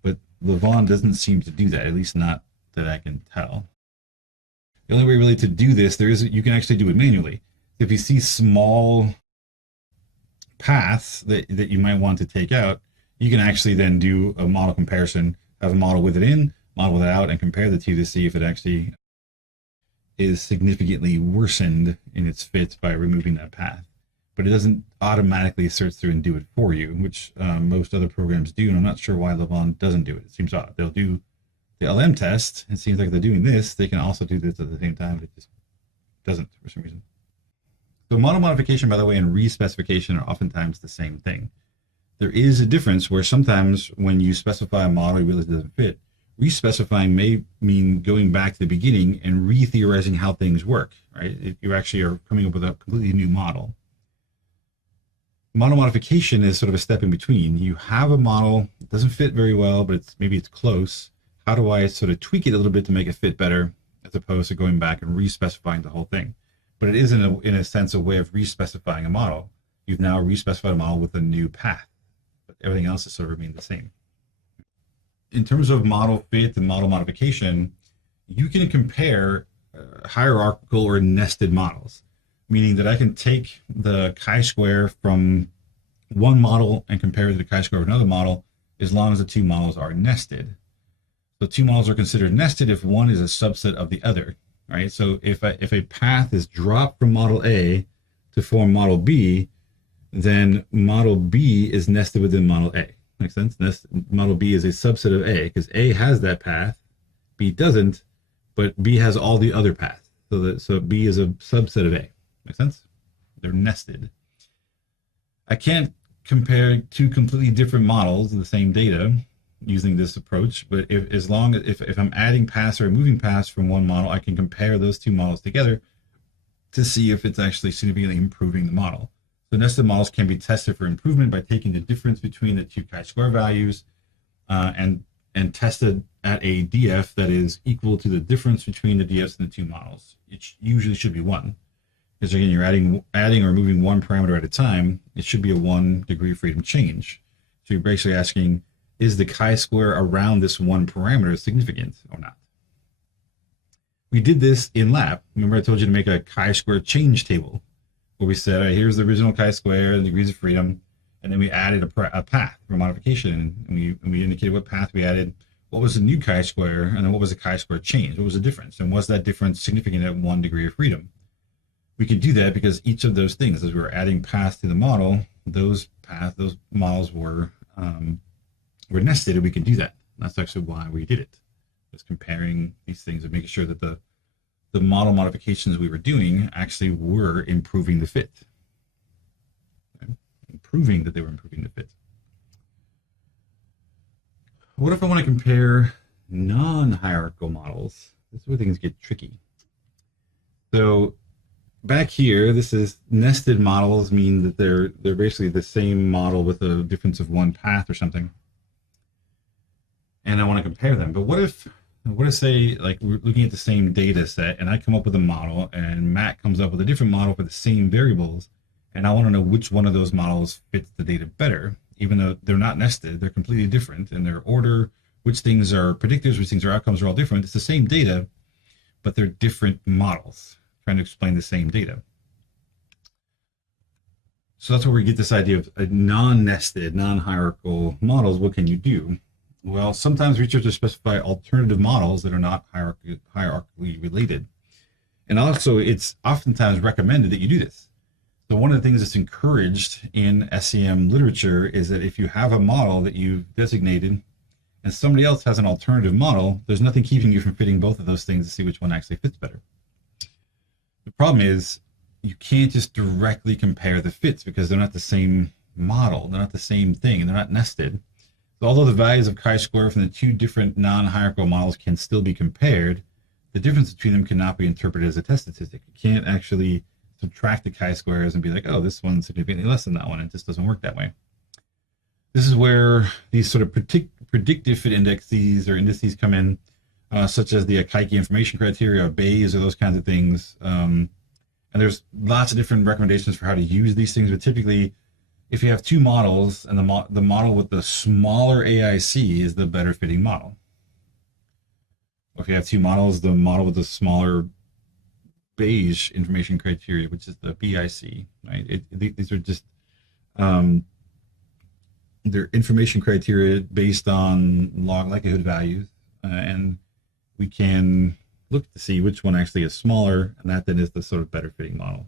But Levant doesn't seem to do that, at least not that I can tell. The only way really to do this, you can actually do it manually. If you see small paths that you might want to take out, you can actually then do a model comparison, have a model with it in, model with it out, and compare the two to see if it actually is significantly worsened in its fit by removing that path. But it doesn't automatically search through and do it for you, which most other programs do, and I'm not sure why Levant doesn't do it. It seems odd. They'll do the LM test. It seems like they're doing this. They can also do this at the same time. It just doesn't for some reason. So model modification, by the way, and re-specification are oftentimes the same thing. There is a difference where sometimes when you specify a model you realize it doesn't fit, re-specifying may mean going back to the beginning and re-theorizing how things work, right? You actually are coming up with a completely new model. Model modification is sort of a step in between. You have a model, it doesn't fit very well, but maybe it's close. How do I sort of tweak it a little bit to make it fit better, as opposed to going back and re-specifying the whole thing? But it is, in a sense, a way of re-specifying a model. You've now re-specified a model with a new path, but everything else has sort of remained the same. In terms of model fit and model modification, you can compare hierarchical or nested models, meaning that I can take the chi-square from one model and compare it to the chi-square of another model as long as the two models are nested. So two models are considered nested if one is a subset of the other, right? So if a path is dropped from model A to form model B, then model B is nested within model A. Makes sense? Model B is a subset of A because A has that path, B doesn't, but B has all the other paths. So B is a subset of A. Make sense? They're nested. I can't compare two completely different models of the same data using this approach, but if I'm adding paths or removing paths from one model, I can compare those two models together to see if it's actually significantly improving the model. So nested models can be tested for improvement by taking the difference between the two chi-square values and tested at a DF that is equal to the difference between the DFs in the two models. It usually should be 1. Because again, you're adding or removing one parameter at a time. It should be a 1 degree of freedom change. So you're basically asking, is the chi-square around this one parameter significant or not? We did this in lab. Remember I told you to make a chi-square change table where we said, all right, here's the original chi-square and degrees of freedom. And then we added a path for modification. And we indicated what path we added, what was the new chi-square, and then what was the chi-square change? What was the difference? And was that difference significant at 1 degree of freedom? We could do that because each of those things, as we were adding paths to the model, those models were nested, and we could do that. And that's actually why we did it. Just comparing these things and making sure that the model modifications we were doing actually were improving the fit. Okay? Proving that they were improving the fit. What if I want to compare non-hierarchical models? This is where things get tricky. So back here, this is nested models mean that they're basically the same model with a difference of one path or something. And I want to compare them. But what if say, like, we're looking at the same data set and I come up with a model and Matt comes up with a different model for the same variables, and I want to know which one of those models fits the data better, even though they're not nested, they're completely different in their order, which things are predictors, which things are outcomes are all different. It's the same data, but they're different models trying to explain the same data. So that's where we get this idea of non-nested, non-hierarchical models. What can you do? Well, sometimes researchers specify alternative models that are not hierarchically related. And also, it's oftentimes recommended that you do this. So one of the things that's encouraged in SEM literature is that if you have a model that you've designated and somebody else has an alternative model, there's nothing keeping you from fitting both of those things to see which one actually fits better. The problem is you can't just directly compare the fits because they're not the same model. They're not the same thing, and they're not nested. So although the values of chi-square from the two different non-hierarchical models can still be compared, the difference between them cannot be interpreted as a test statistic. You can't actually subtract the chi-squares and be like, oh, this one's significantly less than that one. It just doesn't work that way. This is where these sort of predictive fit indexes or indices come in, such as the Akaike information criteria, or Bayes, or those kinds of things. And there's lots of different recommendations for how to use these things, but typically, if you have two models and the model with the smaller AIC is the better fitting model. Or if you have two models, the model with the smaller Bayes information criteria, which is the BIC, right? These are just they're information criteria based on log likelihood values, and we can look to see which one actually is smaller, and that then is the sort of better fitting model.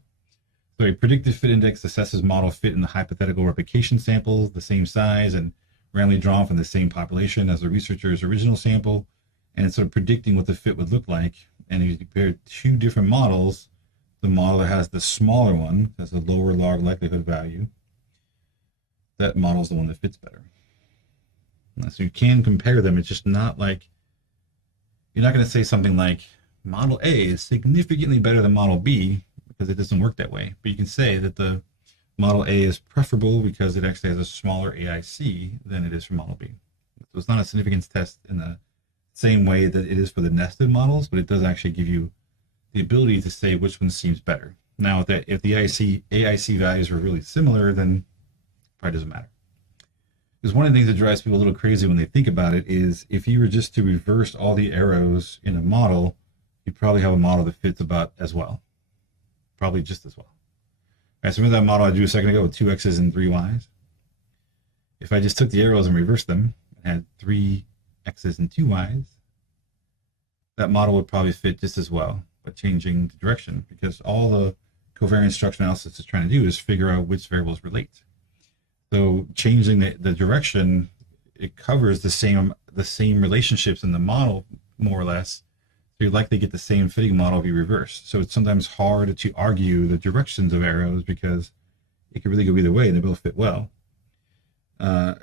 So a predictive fit index assesses model fit in the hypothetical replication samples, the same size and randomly drawn from the same population as the researcher's original sample, and it's sort of predicting what the fit would look like. And you compare two different models the model that has the smaller one, has a lower log likelihood value, that model is the one that fits better. So you can compare them. It's just not like, you're not going to say something like model A is significantly better than model B, because it doesn't work that way. But you can say that the model A is preferable because it actually has a smaller AIC than it is for model B. So it's not a significance test in the same way that it is for the nested models, but it does actually give you the ability to say which one seems better. Now, if the AIC values were really similar, then it probably doesn't matter. Because one of the things that drives people a little crazy when they think about it is, if you were just to reverse all the arrows in a model, you'd probably have a model that fits about as well. Probably just as well. All right, so remember that model I drew a second ago with 2 X's and 3 Y's? If I just took the arrows and reversed them and had 3 X's and 2 Y's, that model would probably fit just as well, but changing the direction, because all the covariance structure analysis is trying to do is figure out which variables relate. So changing the direction, it covers the same relationships in the model, more or less. So you're likely to get the same fitting model if you reverse. So it's sometimes hard to argue the directions of arrows, because it could really go either way and they both fit well,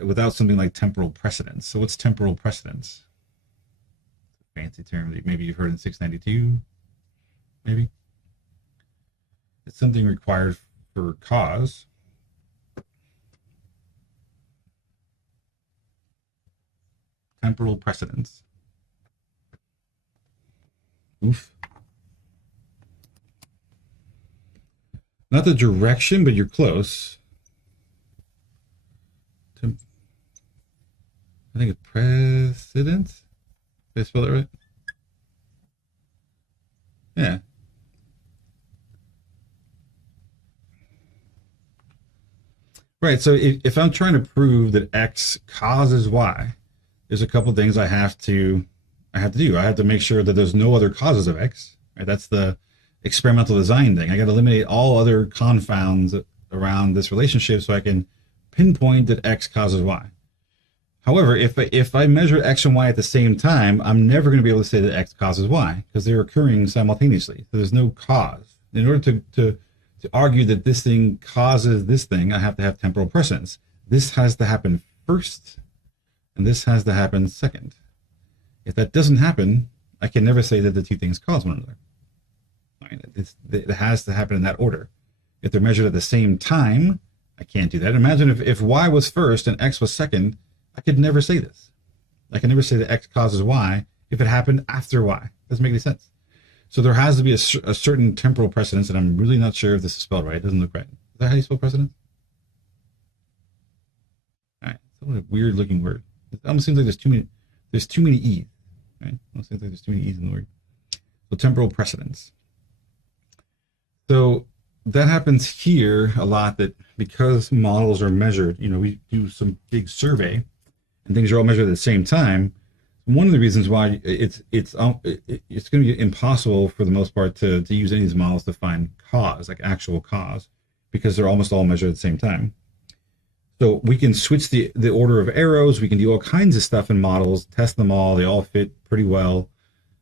without something like temporal precedence. So what's temporal precedence? Fancy term that maybe you've heard in 692, maybe. It's something required for cause. Temporal precedence. Oof. Not the direction, but you're close. I think it's precedence. Did I spell it right? Yeah. Right, so if I'm trying to prove that X causes Y, there's a couple things I have to do. I have to make sure that there's no other causes of X. Right? That's the experimental design thing. I got to eliminate all other confounds around this relationship so I can pinpoint that X causes Y. However, if I measure X and Y at the same time, I'm never going to be able to say that X causes Y, because they're occurring simultaneously. So there's no cause. In order to argue that this thing causes this thing, I have to have temporal precedence. This has to happen first, and this has to happen second. If that doesn't happen, I can never say that the two things cause one another. Right? It has to happen in that order. If they're measured at the same time, I can't do that. Imagine if Y was first and X was second, I could never say this. I can never say that X causes Y if it happened after Y. Doesn't make any sense. So there has to be a certain temporal precedence, and I'm really not sure if this is spelled right. It doesn't look right. Is that how you spell precedence? All right. It's a weird looking word. It almost seems like there's too many E's. Right? It almost seems like there's too many E's in the word. So temporal precedence. So that happens here a lot, that because models are measured, we do some big survey and things are all measured at the same time. One of the reasons why it's going to be impossible for the most part to use any of these models to find cause, like actual cause, because they're almost all measured at the same time. So we can switch the order of arrows. We can do all kinds of stuff in models, test them all. They all fit pretty well.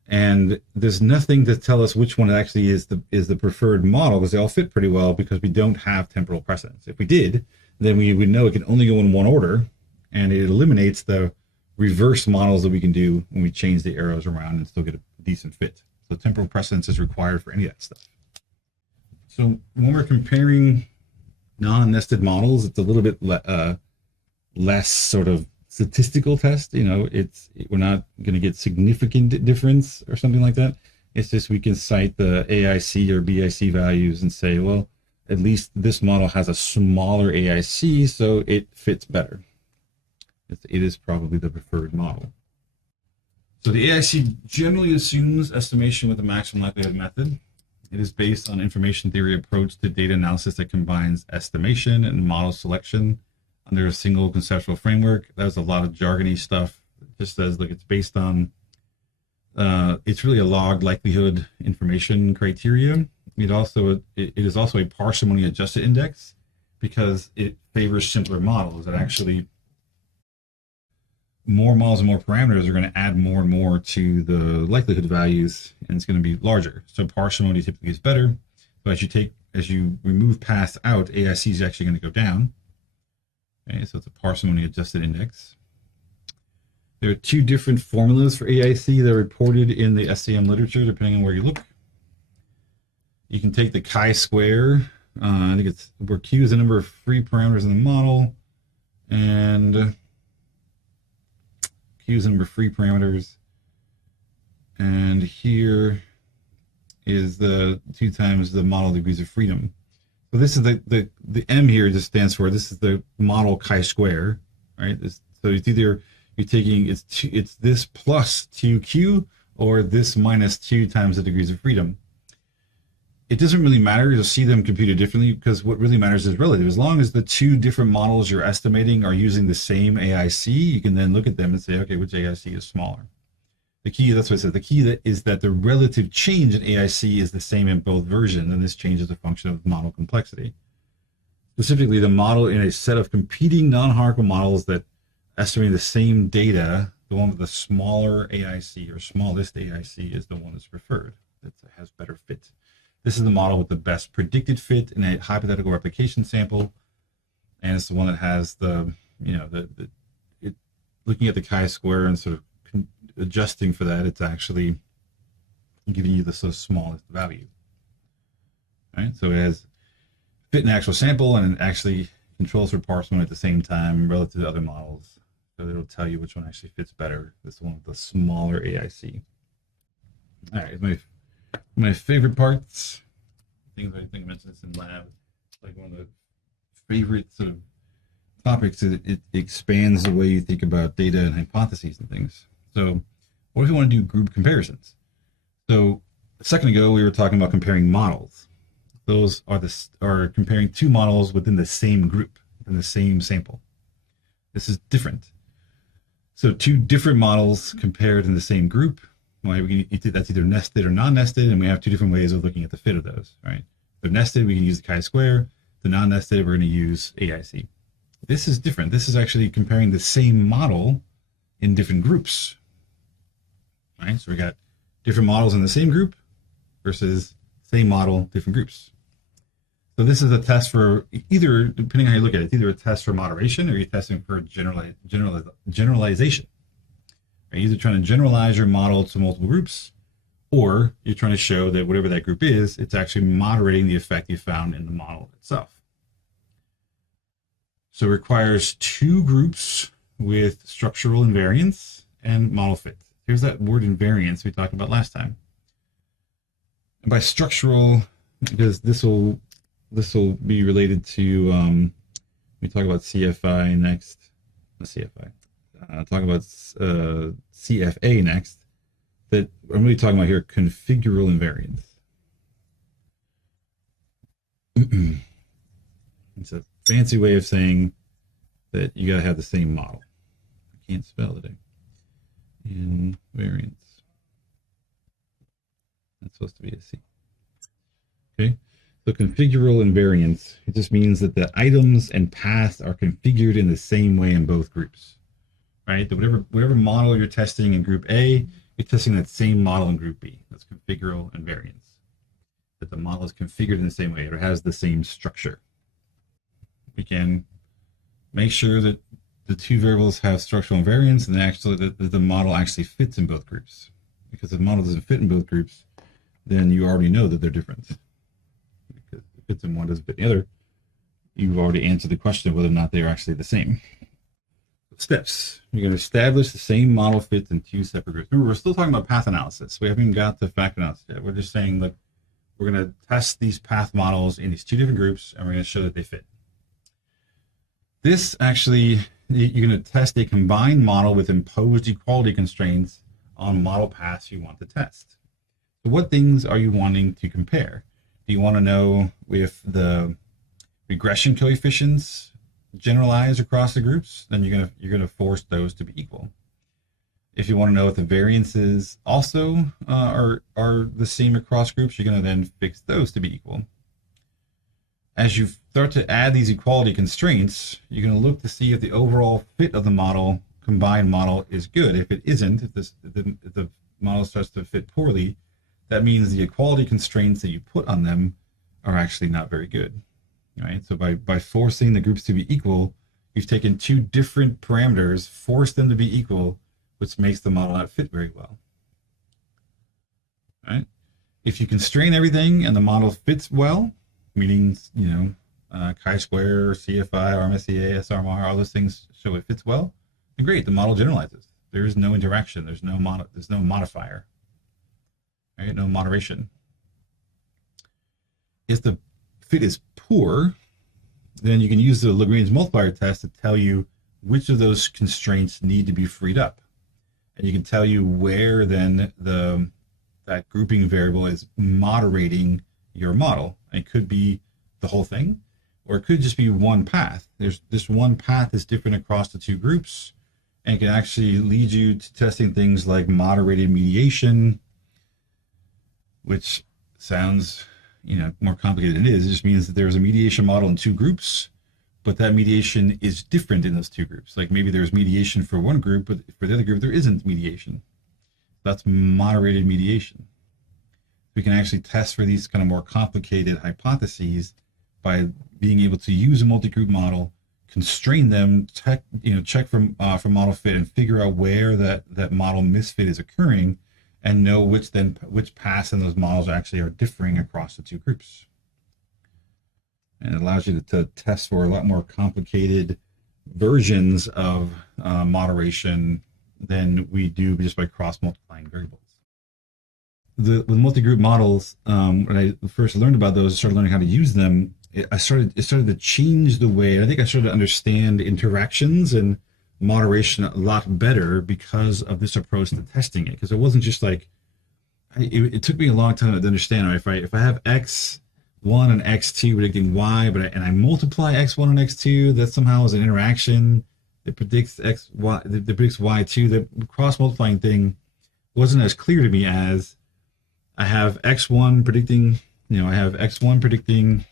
And there's nothing to tell us which one actually is the preferred model, because they all fit pretty well, because we don't have temporal precedence. If we did, then we would know it can only go in one order, and it eliminates the reverse models that we can do when we change the arrows around and still get a decent fit. So temporal precedence is required for any of that stuff. So when we're comparing non-nested models, it's a little bit less sort of statistical test. We're not going to get significant difference or something like that. It's just we can cite the AIC or BIC values and say, well, at least this model has a smaller AIC, so it fits better. It is probably the preferred model. So the AIC generally assumes estimation with the maximum likelihood method. It is based on information theory approach to data analysis that combines estimation and model selection under a single conceptual framework. That was a lot of jargony stuff. It just says, look, it's based on, it's really a log likelihood information criteria. It is also a parsimony adjusted index, because it favors simpler models. It actually, more models and more parameters are going to add more and more to the likelihood values, and it's going to be larger. So parsimony typically is better. So as you remove paths out, AIC is actually going to go down. Okay, so it's a parsimony adjusted index. There are two different formulas for AIC that are reported in the SCM literature, depending on where you look. You can take the chi-square. I think it's where Q is the number of free parameters in the model, and Q is the number of free parameters. And here is the 2 times the model degrees of freedom. So this is the M here just stands for, this is the model chi-square, right? So it's either you're taking, it's this plus 2Q or this minus 2 times the degrees of freedom. It doesn't really matter. You'll see them computed differently because what really matters is relative. As long as the 2 different models you're estimating are using the same AIC, you can then look at them and say, okay, which AIC is smaller? The key, that's what I said, the key is that the relative change in AIC is the same in both versions, and this change is a function of model complexity. Specifically, the model in a set of competing non-hierarchical models that estimate the same data, the one with the smaller AIC or smallest AIC is the one that's preferred, that has better fit. This is the model with the best predicted fit in a hypothetical replication sample, and it's the one that has the, looking at the chi-square and sort of adjusting for that, it's actually giving you the smallest value. Right? So it has fit in actual sample, and it actually controls for parsimony at the same time relative to other models. So it'll tell you which one actually fits better. This one with the smaller AIC. All right, my favorite parts. I think I mentioned this in lab. Like one of the favorite sort of topics is it expands the way you think about data and hypotheses and things. So what if you want to do group comparisons? So a second ago, we were talking about comparing models. Those are comparing 2 models within the same group, in the same sample. This is different. So 2 different models compared in the same group. Well, that's either nested or non-nested, and we have 2 different ways of looking at the fit of those, right? If nested, we can use the chi-square. The non-nested, we're going to use AIC. This is different. This is actually comparing the same model in different groups. Right? So we got different models in the same group versus same model, different groups. So this is a test for either, depending on how you look at it, it's either a test for moderation or you're testing for generalization. You're either trying to generalize your model to multiple groups, or you're trying to show that whatever that group is, it's actually moderating the effect you found in the model itself. So it requires 2 groups with structural invariance and model fit. Here's that word invariance we talked about last time. And by structural, because this will be related to, we talk about CFI next, not CFI, talk about CFA next, that I'm really talking about here, configural invariance. It's a fancy way of saying that you gotta have the same model. I can't spell today. Invariance. That's supposed to be a C. Okay, so configural invariance, it just means that the items and paths are configured in the same way in both groups. Right? That whatever model you're testing in group A, you're testing that same model in group B. That's configural invariance. That the model is configured in the same way, or has the same structure. We can make sure that the 2 variables have structural invariance, and actually that the model actually fits in both groups. Because if the model doesn't fit in both groups, then you already know that they're different. Because if it fits in one, doesn't fit in the other, you've already answered the question of whether or not they are actually the same. Steps. You're going to establish the same model fits in 2 separate groups. Remember, we're still talking about path analysis. We haven't even got to factor analysis yet. We're just saying, look, we're going to test these path models in these 2 different groups, and we're going to show that they fit. This actually, you're going to test a combined model with imposed equality constraints on model paths you want to test. So what things are you wanting to compare? Do you want to know if the regression coefficients generalize across the groups? Then you're gonna force those to be equal. If you want to know if the variances also are the same across groups, you're going to then fix those to be equal. As you start to add these equality constraints, you're going to look to see if the overall fit of the model, combined model, is good. If it isn't, if the model starts to fit poorly, that means the equality constraints that you put on them are actually not very good, right? So by forcing the groups to be equal, you've taken two different parameters, forced them to be equal, which makes the model not fit very well, right? If you constrain everything and the model fits well, meaning, chi-square, CFI, RMSEA, SRMR, all those things show it fits well, then great, the model generalizes. There is no interaction. There's no modifier, right? No moderation. If the fit is poor, then you can use the Lagrange multiplier test to tell you which of those constraints need to be freed up. And you can tell you where then that grouping variable is moderating your model. It could be the whole thing, or it could just be one path. There's this one path is different across the two groups, and it can actually lead you to testing things like moderated mediation, which sounds more complicated than it is. It just means that there's a mediation model in two groups, but that mediation is different in those two groups. Like maybe there's mediation for one group, but for the other group there isn't mediation. That's moderated mediation. We can actually test for these kind of more complicated hypotheses by being able to use a multi-group model, constrain them, check for model fit, and figure out where that model misfit is occurring, and know which paths in those models actually are differing across the two groups. And it allows you to test for a lot more complicated versions of moderation than we do just by cross-multiplying variables. With multi-group models, when I first learned about those, started learning how to use them, it started to change the way, I think I started to understand interactions and moderation a lot better because of this approach to testing it. Because it wasn't just like, it took me a long time to understand, if I have x1 and x2 predicting y, and I multiply x1 and x2, that somehow is an interaction. It predicts that predicts y2. The cross-multiplying thing wasn't as clear to me as I have x1 predicting, I have x1 predicting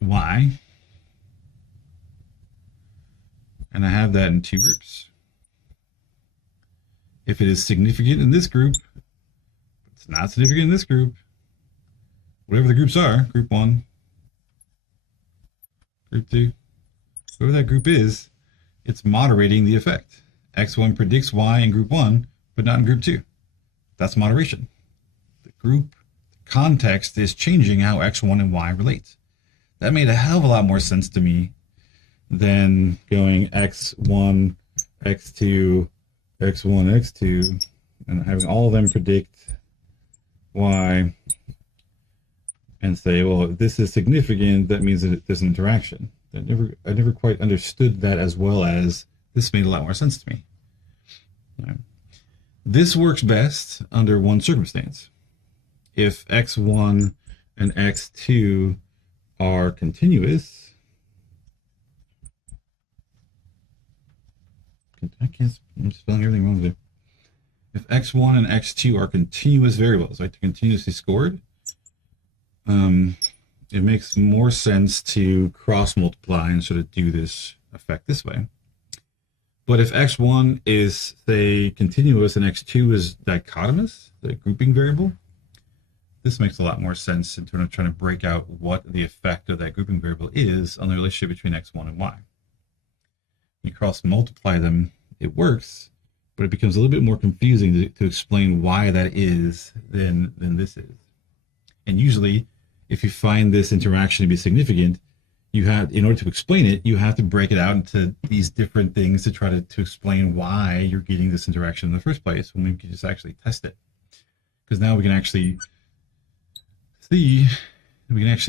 y, and I have that in two groups. If it is significant in this group, it's not significant in this group, whatever the groups are, group 1, group 2, whoever that group is, it's moderating the effect. X1 predicts Y in group 1, but not in group 2. That's moderation. The group context is changing how X1 and Y relate. That made a hell of a lot more sense to me than going X1, X2, X1, X2, and having all of them predict Y and say, well, if this is significant, that means that there's an interaction. I never quite understood that as well as this made a lot more sense to me. Right. This works best under one circumstance. If X1 and X2 are continuous, I'm spelling everything wrong there. If X1 and X2 are continuous variables, like they're continuously scored, it makes more sense to cross multiply and sort of do this effect this way. But if X1 is, say, continuous and X2 is dichotomous, the grouping variable, this makes a lot more sense in terms of trying to break out what the effect of that grouping variable is on the relationship between X1 and Y. When you cross multiply them, it works, but it becomes a little bit more confusing to explain why that is than this is. And usually, if you find this interaction to be significant, you have, in order to explain it, you have to break it out into these different things to try to explain why you're getting this interaction in the first place, when we can just actually test it. Because now we can actually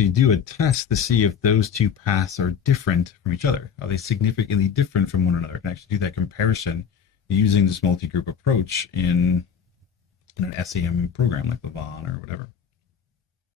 do a test to see if those two paths are different from each other. Are they significantly different from one another? We can actually do that comparison using this multi-group approach in an SEM program like Levon or whatever.